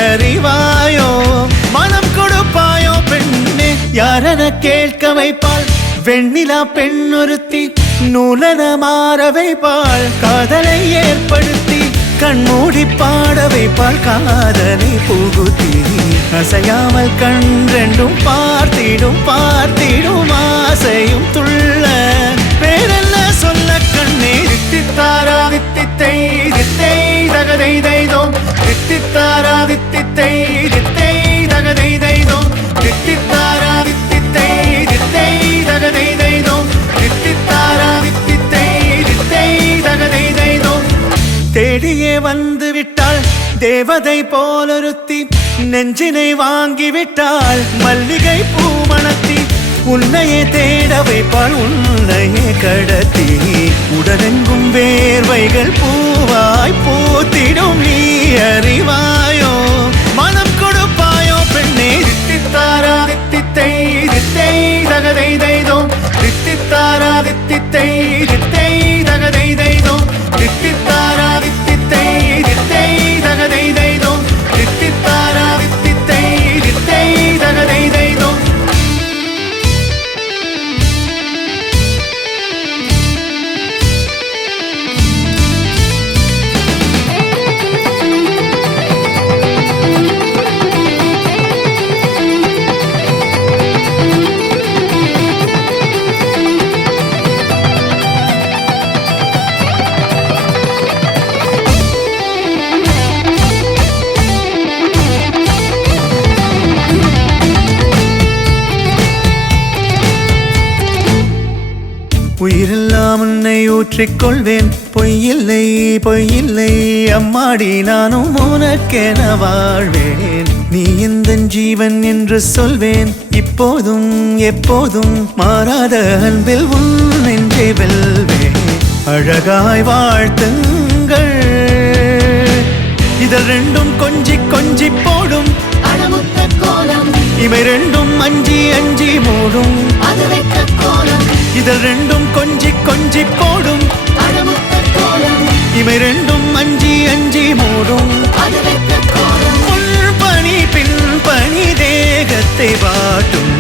அறிவாயோ மனம் கொடுப்பாயோ பெண்ணே யாரென கேட்க வைப்பாள் வெண்ணிலா பெண்ணொருத்தி நூலன மாற வைப்பாள் காதலை ஏற்படுத்தி கண்மூடி பாட வைப்பாள் காதலை புகுத்தி அசையாமல் கண் ரெண்டும் பார்த்திடும் பார்த்திடும் ஆசையும் துள்ள பேரெல்ல சொல்ல கண்ணே தித்தித்தாரா தித்தித்தை தித்தை தகதை தைதோம் தித்தித்தாரா தித்தித்தை தித்தை தகதை தைதோம் தித்தித்தாரா தித்தித்தை தித்தை தகதை தைதோம் தித்தித்தாரா தித்தித்தை தித்தை தகதை தைதோம் தேடியே வந்து விட்டாள் தேவதை போலொருத்தி நெஞ்சினை வாங்கிவிட்டாள் மல்லிகை பூமணத்தி உன்னையே தேட வைப்பாள் உன்னையே கடத்தி உடலெங்கும் வேர்வைகள் பூவாய் பூத்திடும் நீ அறிவாயோ மனம் கொடுப்பாயோ பெண்ணே தித்தித்தாரா தித்தித்தை தித்தை தகதை தைதோ தித்தித்தாரா தித்தித்தை தித்தை தகதை தைதோ தித்தித்தாரா தித்தித்தை தித்தை தகதை தைதோ தித்தித்தாரா தித்தித்தை தித்தை தகதை தைதோ உயிரெல்லாம் உன்னை ஊற்றிக்கொள்வேன் பொய்யில்லை பொய்யில்லை அம்மாடி நானும் உனக்கென வாழ்வேன் நீ இந்த ஜீவன் என்று சொல்வேன் இப்போதும் எப்போதும் மாறாத அன்பில் உன் நெஞ்சை வெல்வேன் அழகாய் வாழ்த்துங்கள் இதழ் ரெண்டும் கொஞ்சி கொஞ்சி போடும் இவை ரெண்டும் அஞ்சி அஞ்சி மூடும் இதழ் ரெண்டும் கொஞ்சி கொஞ்சி போடும் இவை ரெண்டும் அஞ்சி அஞ்சி மூடும் பணி பின் பணி தேகத்தை வாட்டும்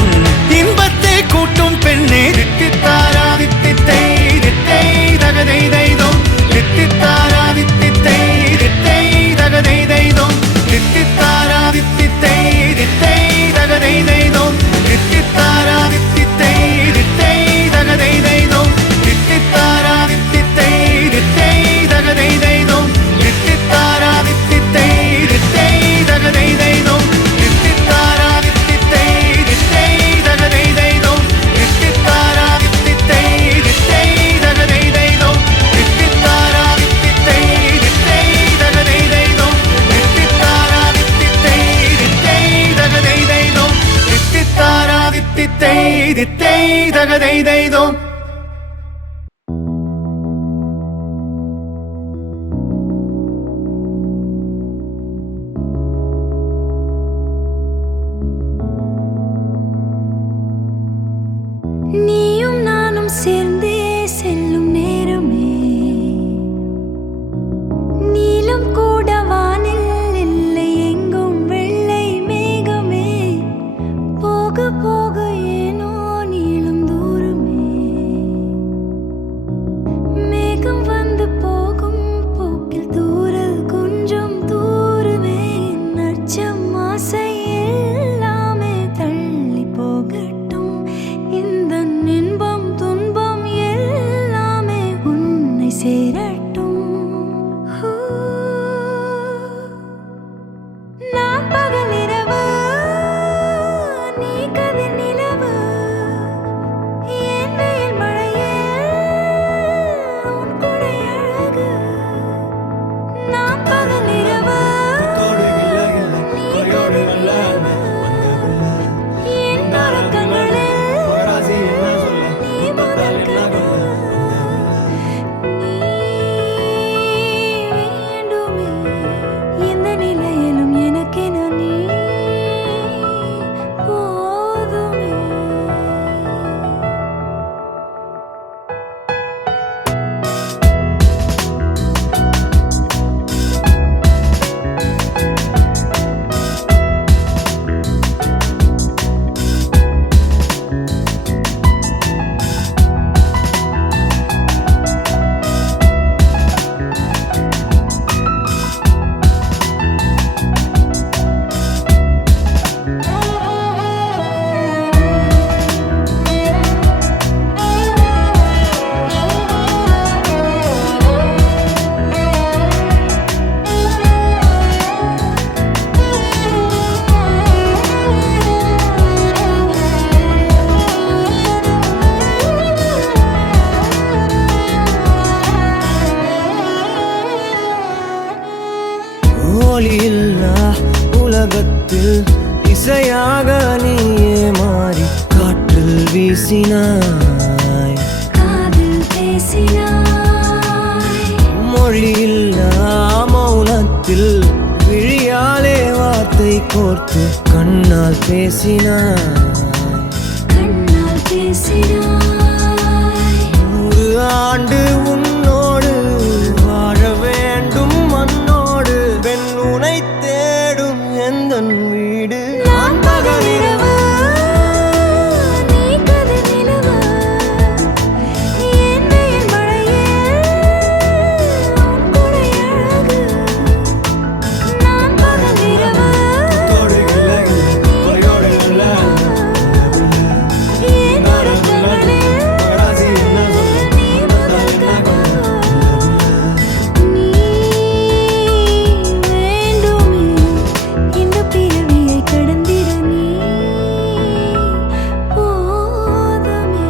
இன்பத்தை கூட்டும் பெண்ணே தித்தித்தாரா தித்தித்தை தித்தை தகதை தைதோ தித்தித்தாரா தித்தித்தை தித்தை தகதை தைதோ தித்தித்தாரா தித்தித்தை தித்தை தகதை தைதோ தித்தித்தாரா தித்தித்தை தித்தை தகதை தைதோ தித்தித்தாரா தித்தித்தை தித்தை தகதை தைதோ தித்தித்தாரா தித்தித்தை தித்தை தகதை தைதோ தித்தித்தாரா தித்தித்தை தித்தை தகதை தைதோ தித்தித்தாரா தித்தித்தை தித்தை தகதை தைதோ தித்தித்தாரா தித்தித்தை தித்தை தகதை தைதோ தித்தித்தாரா தித்தித்தை தித்தை தகதை தைதோ தித்தித்தாரா தித்தித்தை தித்தை தகதை தைதோ நீயும் நானும் சேர்ந்தே செல்லும் நேரமே நீலம் கூட வானில் இல்லை எங்கும் வெள்ளை மேகமே போக போக ஏனோ நீளும் தூரமே மேகம் வந்து போகும் போக்கில் தூரல் கொஞ்சம் தூரமே நச்சம் ஆசை எல்லாமே தள்ளி போகட்டும் இந்த இன்பம் துன்பம் ஒளியில்லா உலகத்தில் இசையாக நீயே மாறி காற்றில் வீசினாய், காதில் பேசினாய், மொழியில்லா மௌனத்தில் விழியாலே வார்த்தை கோர்த்து கண்ணால் பேசினாய், கண்ணால் பேசினாய். 100 ஆண்டு உன்னோடு வாழ வேண்டும் மண்ணோடு, பெண் உனை தேடும் எந்தன் வீடு. நான் பகலிரவு, நீ கதிர் நிலவு, என் வெயில் மழையில் உன் கொடை அழகு. நான் பகலிரவு, என் உறக்கங்களில் நீ முதல் கனவு. நீ வேண்டுமே இந்த பிறவியை கடந்திட, நீ போதுமே.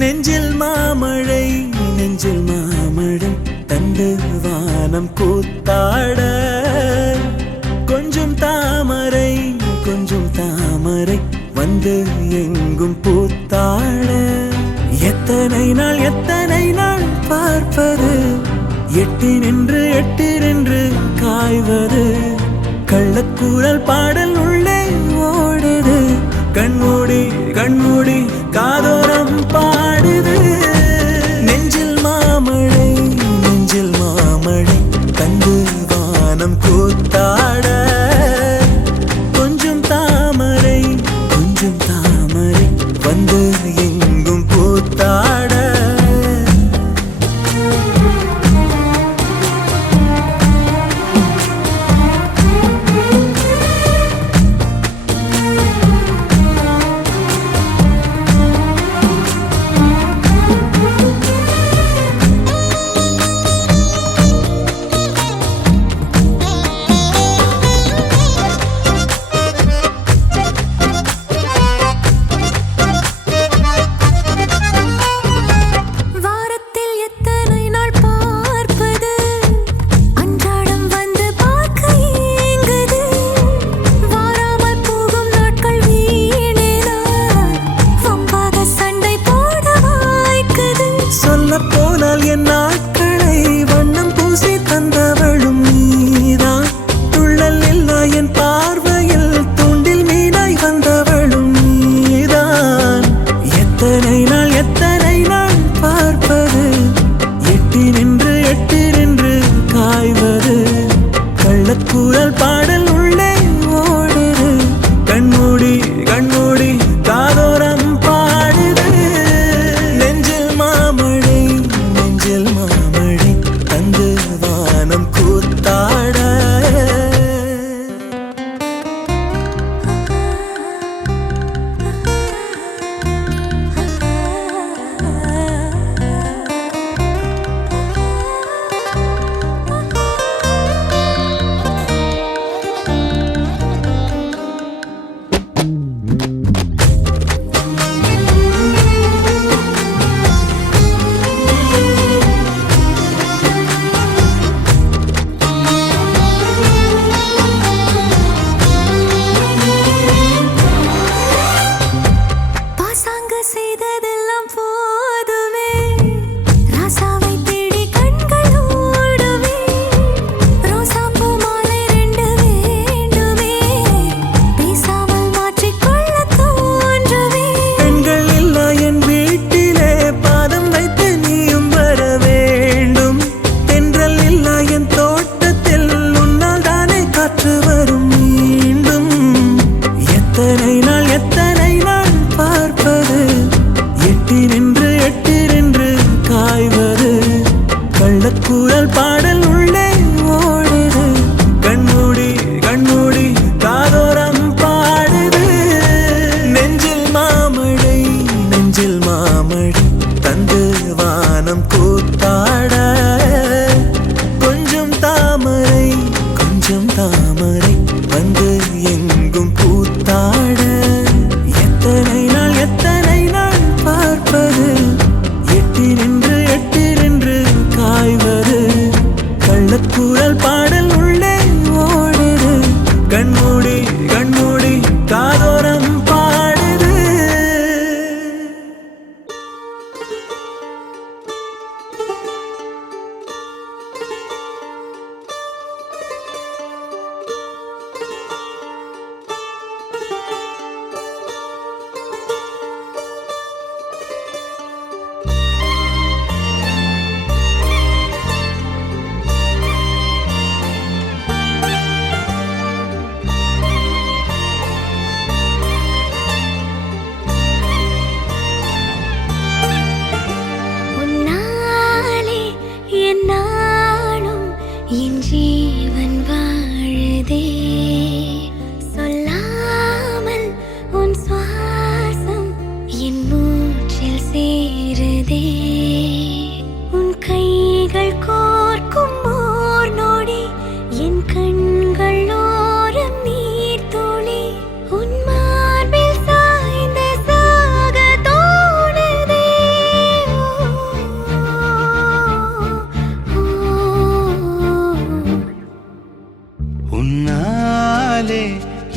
நெஞ்சில் மாமழை, நெஞ்சில் மாமழை தந்து வானம் கூத்தாட, கொஞ்சம் தாமரை கொஞ்சம் தாமரை வந்து எங்கும் பூத்தாட. எத்தனை நாள் பார்ப்பது, எட்டி நின்று காய்வது, கள்ளக்கூறல் பாடல் உள்ளே ஓடுது, கண்மூடி காதோரம் பாடுது. நெஞ்சில் மாமழை, நெஞ்சில் மாமழை தந்து வானம் கூத்தாட, கொஞ்சம் தாமரை வந்து எங்கும் பூத்தாட.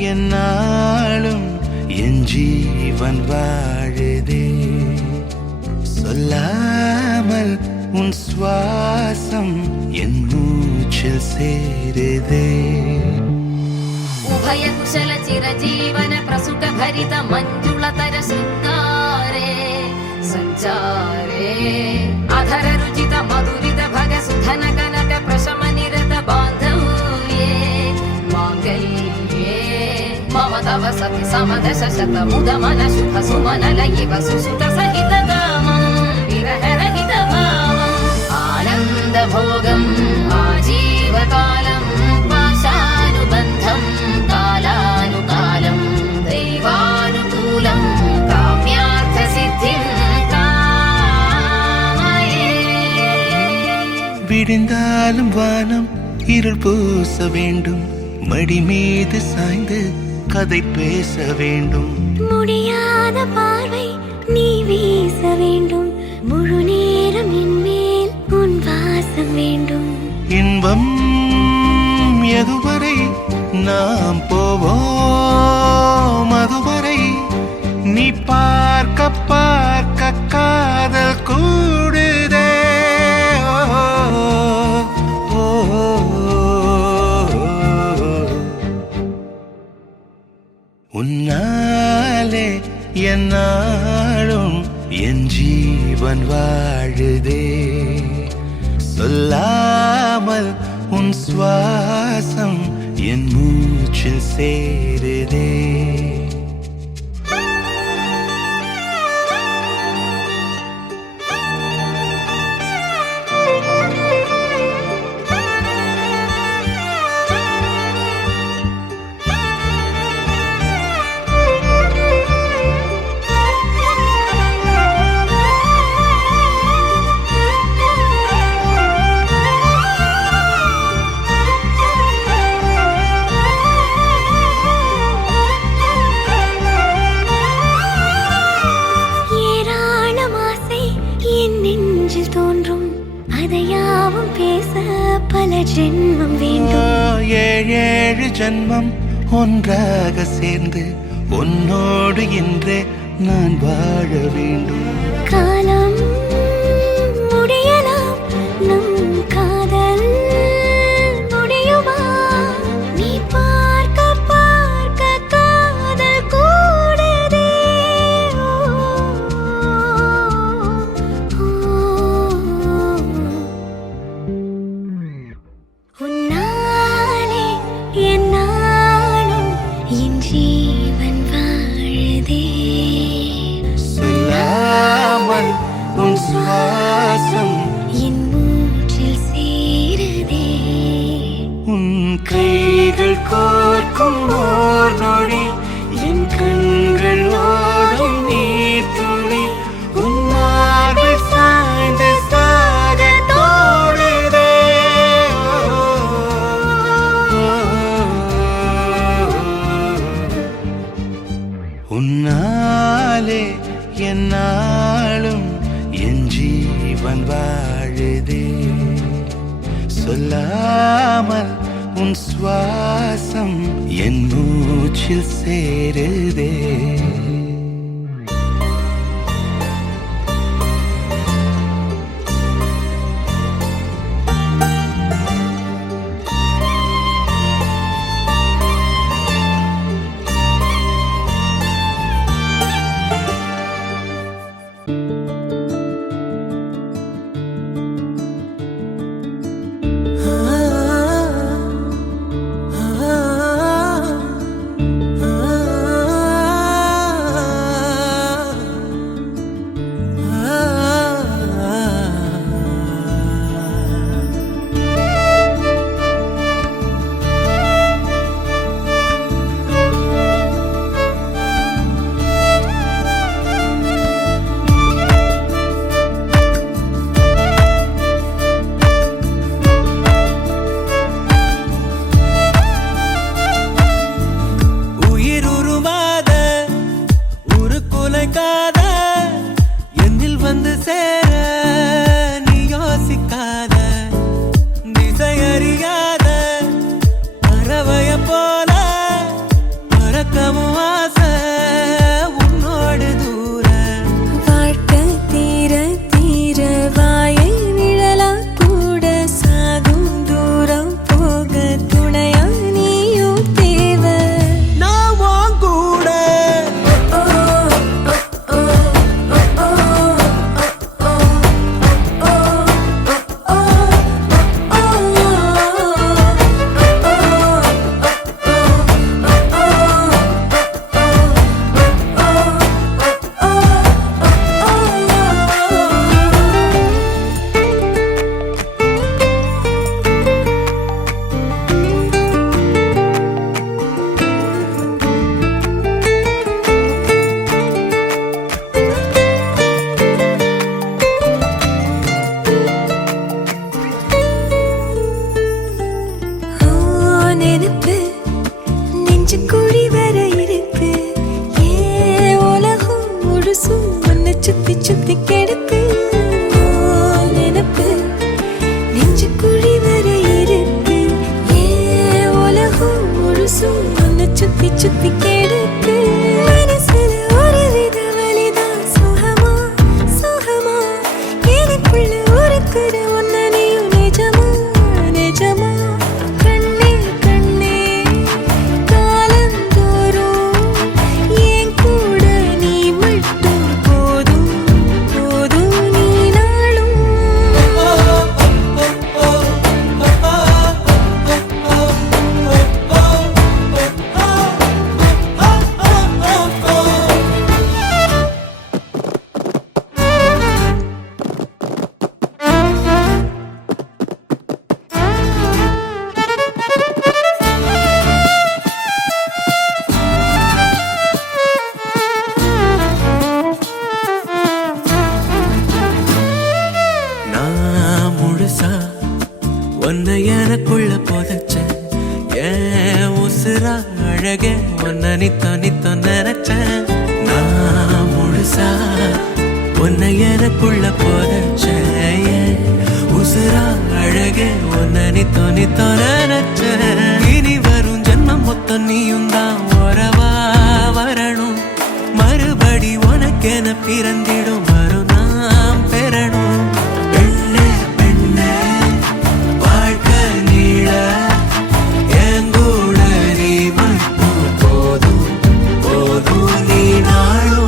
என்னாலும் என் ஜீவன் வாழுதே சொல்லாமல் உன் சுவாசம் என் மூச்சில் சேருதே उभय कुशल चिरजीवन प्रसुख भरित मञ्जुलतर शृङ्गारे सञ्चारे अधर रुचित मधुरित भग सुधन कनक प्रशम निरत बान्धव्ये माङ्गल्ये मम तव सति समदश शत मुद मन शुभ सुमन लयिव सुसुत सहित कामं विरह रहित भावम् आनन्द भोगम् आजीवकालं पाशानुबन्धम् कालानुकालं दैवानुकूलं काम्यार्थसिद्धिं कामये விடிந்தாலும் வானம் இருள் பூச வேண்டும் மடி மீது சாய்ந்து கதை பேச வேண்டும் முடியாத பார்வை நீ வீச வேண்டும் முழு நேரம் என் மேல் உன் வாசம் வேண்டும் இன்பம் எதுவரை நாம் போவோம் அதுவரை நீ பார்க்க பார்க்க காதல் கூடுதே ஓ, ஓ, உன்னாலே என்னாலும் என் ஜீவன் வாழுதே சொல்லாமல் உன் சுவாசம் என் மூச்சில் சேருதே ஜென்மம் வேண்டும் ஏழேழு ஜென்மம் ஒன்றாக சேர்ந்து உன்னோடு இன்றே நான் வாழ வேண்டும் காலம் முடியலாம் நம் காதல் முடியுமா நீ பார்க்க பார்க்க காதல் கூடுதே உன்னாலே என்னாலும் என் ஜீவன் வாழுதே சொல்லாமல் உன் சுவாசம் என் மூச்சில் சேருதே உன் கைகள் கோர்க்கும் ஓர் நொடி என் கண்கள் ஓடும் நீர் துளி உன் மார்பில் சாய்ந்து சாக தோடுதே உன்னாலே என்னாலும் என் ஜீவன் வாழுதே சொல்லாமல் உன் சுவாசம் என் மூச்சில் சேருதே குழி வர இருக்கு ஏன் உலகம் முழுசும் உன்னை சுத்தி சுத்தி கெடுக்கு நினப்பு நெஞ்சு குழி வர இருக்கு ஏன் உலகம் முழுசும் உன்னை சுத்தி சுத்தி கெடுக்கு மனசுல ஒரு வித வலிதான் சுகமா சுகமா எனக்குள்ள ஒருக்குற உன்னை நீயும் நிஜமா நிஜமா கண்ணே கண்ணே காலந்தோறும் என் கூட நீ மட்டும் போதும் போதும் நீ நாளும் நான் முழுசா உன்னை எனக்குள்ள புதைச்சேன் ஏன் உசுரா அழகே உன்னை நித்த நித்த நினைச்சேன் நான் முழுசா உன்னை எனக்குள்ள புதைச்சேன் ஏன் உசுரா அழகே உன்னை நித்த நித்த நினைச்சேன் இனி வரும் ஜென்மம் மொத்தம் நீயும் தான் உறவா வரணும் மறுபடி உனக்கென பிறந்திடும் வரும் நாம் பெறணும் பெண்ணே பெண்ணே வாழ்க்கை நீள என் கூட நீ மட்டும் போதும் போதும் நீ நாளும்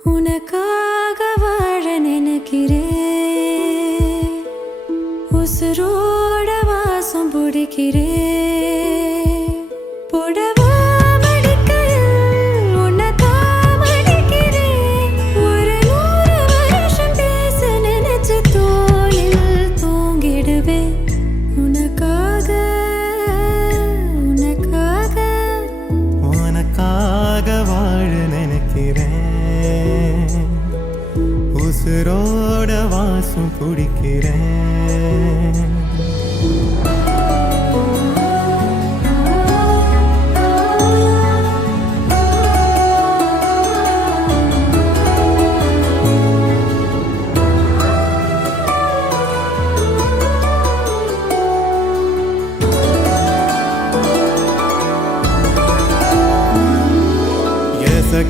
உனக்காக வாழ நினைக்கிறேன் உசுரோட வாசம் பிடிக்கிறேன் புடவா மடிக்கையில் உன்னைத்தான் மடிக்கிறேன் ஒரு 100 வருஷம் பேச நினைச்சு தோளில் தூங்கிடுவேன் உனக்காக உனக்காக உனக்காக வாழ நினைக்கிறேன் உசுரோட வாசம் பிடிக்கிறேன்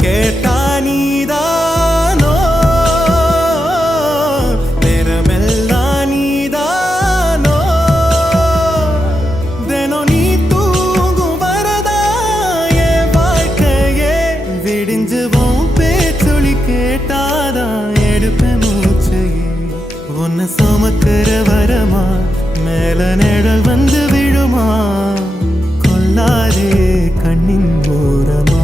கேட்டா நீதானோ நேரமெல்லாம் நீதானோ தினம் நீ தூங்கும் வரதா என் வாழ்க்கையே விடிஞ்சுவோம் பேச்சொலி கேட்டாதான் எடுப்பேன் மூச்சையே உன்னை சுமக்கிற வரமா மேல நிழல் வந்து விழுமா கொல்லாதே கண்ணின் ஓரமா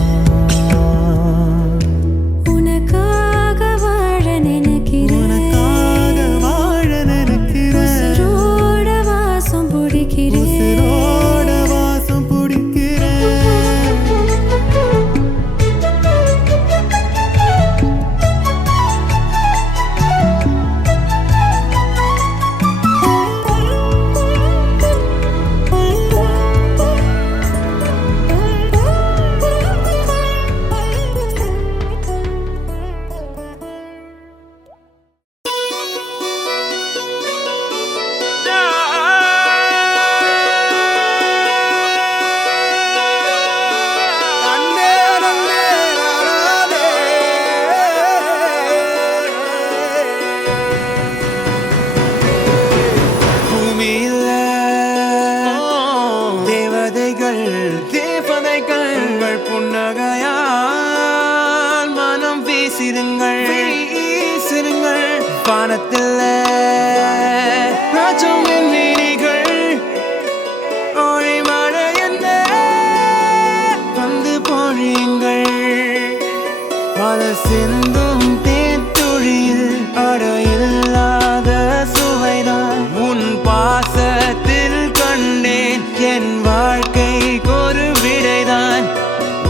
சிந்தும் தேத்துழியில் அடையில்லாத சுவைதான் உன் பாசத்தில் கண்டேன் என் வாழ்க்கை ஒரு விடைதான்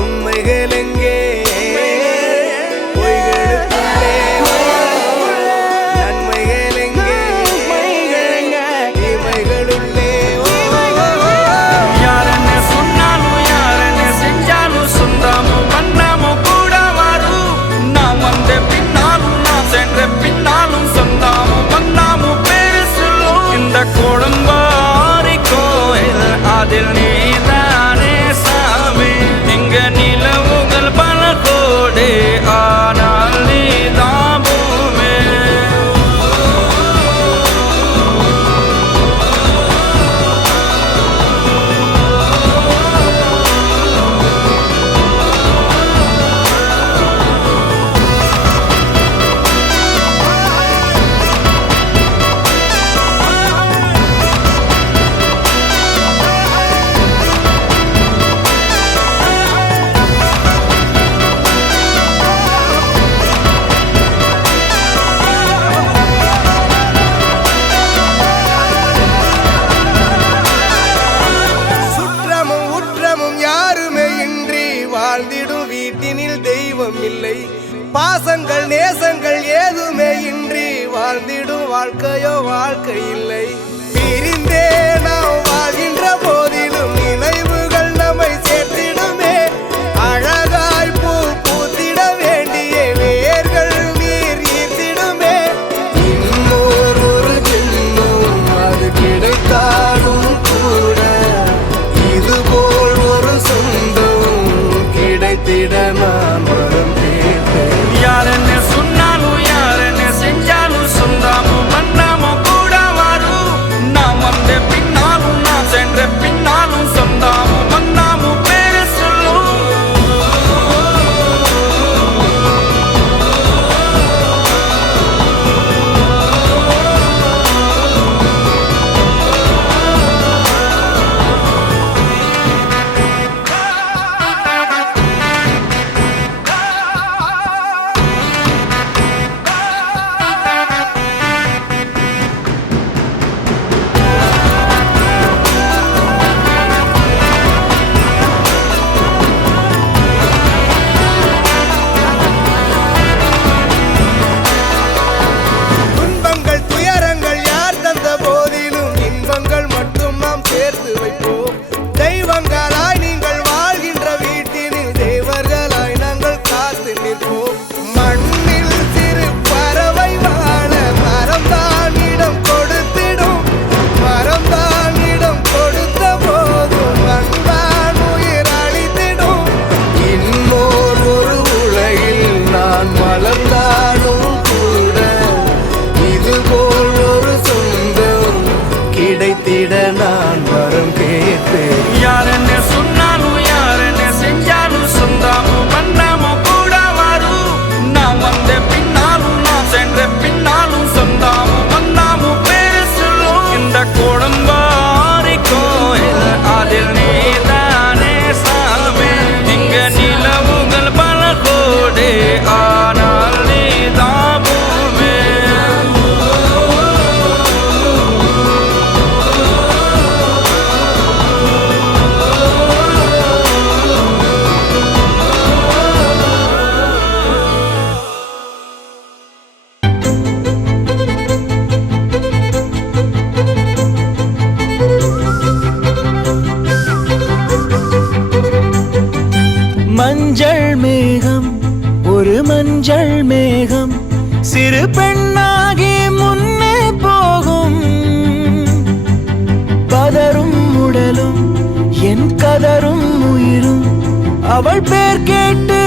உண்மைகள் எங்கே பொய்களுக்குள்ளே நன்மைகள் எங்கே தீமைகளுள்ளே யாரன்னு சொன்னாலும் யாரன்னு செஞ்சாலும் சொந்தாமும் பண்ணாமும் கூட வரும் நான் வந்த பின்னாலும் நான் சென்ற பின்னாலும் சொந்தாமும் பண்ணாமும் பேரு சொல்லும் இந்த குடும்பாரி கோயில் அதில் நீதானே சாமி இங்க நிலவுகள் பல கோடி ஆனால் நீதான் பூமி சுற்றமும் உற்றமும் யாருமே இன்றி வாழ்ந்திடும் வீட்டினில் தெய்வம் இல்லை பாசங்கள் நேசங்கள் ஏதுமே இன்றி வாழ்ந்திடும் வாழ்க்கையோ வாழ்க்கை இல்லை பிரிந்தே நாம் வாழ்கின்ற போதிலும் நினைவுகள் நம்மை சேர்த்திடுமே அழகாய் பூ பூத்திட வேண்டிய வேர்கள் நீர் ஈர்த்திடுமே இன்னொரு ஜென்மம் அது கிடைத்தாலும் கூட இதுபோல் ஒரு சொந்தம் கிடைத்திட நான் வரம் கேட்டேன் யாரன்னு சொன்னாலும் யாரன்னு செஞ்சாலும் சொந்தாமும் பண்ணாமும் கூட வரும் நான் வந்த பின்னாலும் நான் சென்ற பின்னாலும் சொந்தாமும் பண்ணாமும் பேரு சொல்லும் துன்பங்கள் துயரங்கள் யார் தந்த போதிலும் இன்பங்கள் மட்டும் நாம் சேர்த்து வைப்போம் தெய்வங்களாய் நீங்கள் வாழ்கின்ற வீட்டினில் தேவர்களாய் நாங்கள் காத்து நிற்போம் மண்ணில் சிறு பறவை வாழ மரம்தான் இடம் கொடுத்திடும் மரம்தான் இடம் கொடுத்த போதும் அன்பான் உயிர் அளித்திடும் இன்னொரு ஒரு உலகில் நான் வளர்ந்தாலும் கூட இதுபோல் ஒரு சொந்தம் கிடைத்திட நான் வரம் கேட்பேன் யாரன்னு சொன்னாலும் யாரன்னு செஞ்சாலும் சொந்தாமும் பண்ணாமும் கூட வரும் நான் வந்த பின்னாலும் நான் சென்ற பின்னாலும் சொந்தாமும் பண்ணாமும் பேரு சொல்லும் இந்த குடும்பாரி கோயில் அதில் நீதானே சாமி இங்க நிலவுகள் பல கோடி ஆனால் நீதான் பூமி மஞ்சள் மேகம் ஒரு மஞ்சள் மேகம் சிறு பெண்ணாகி முன்னே போகும் பதரும் உடலும் என் கதரும் உயிரும் அவள் பேர் கேட்டு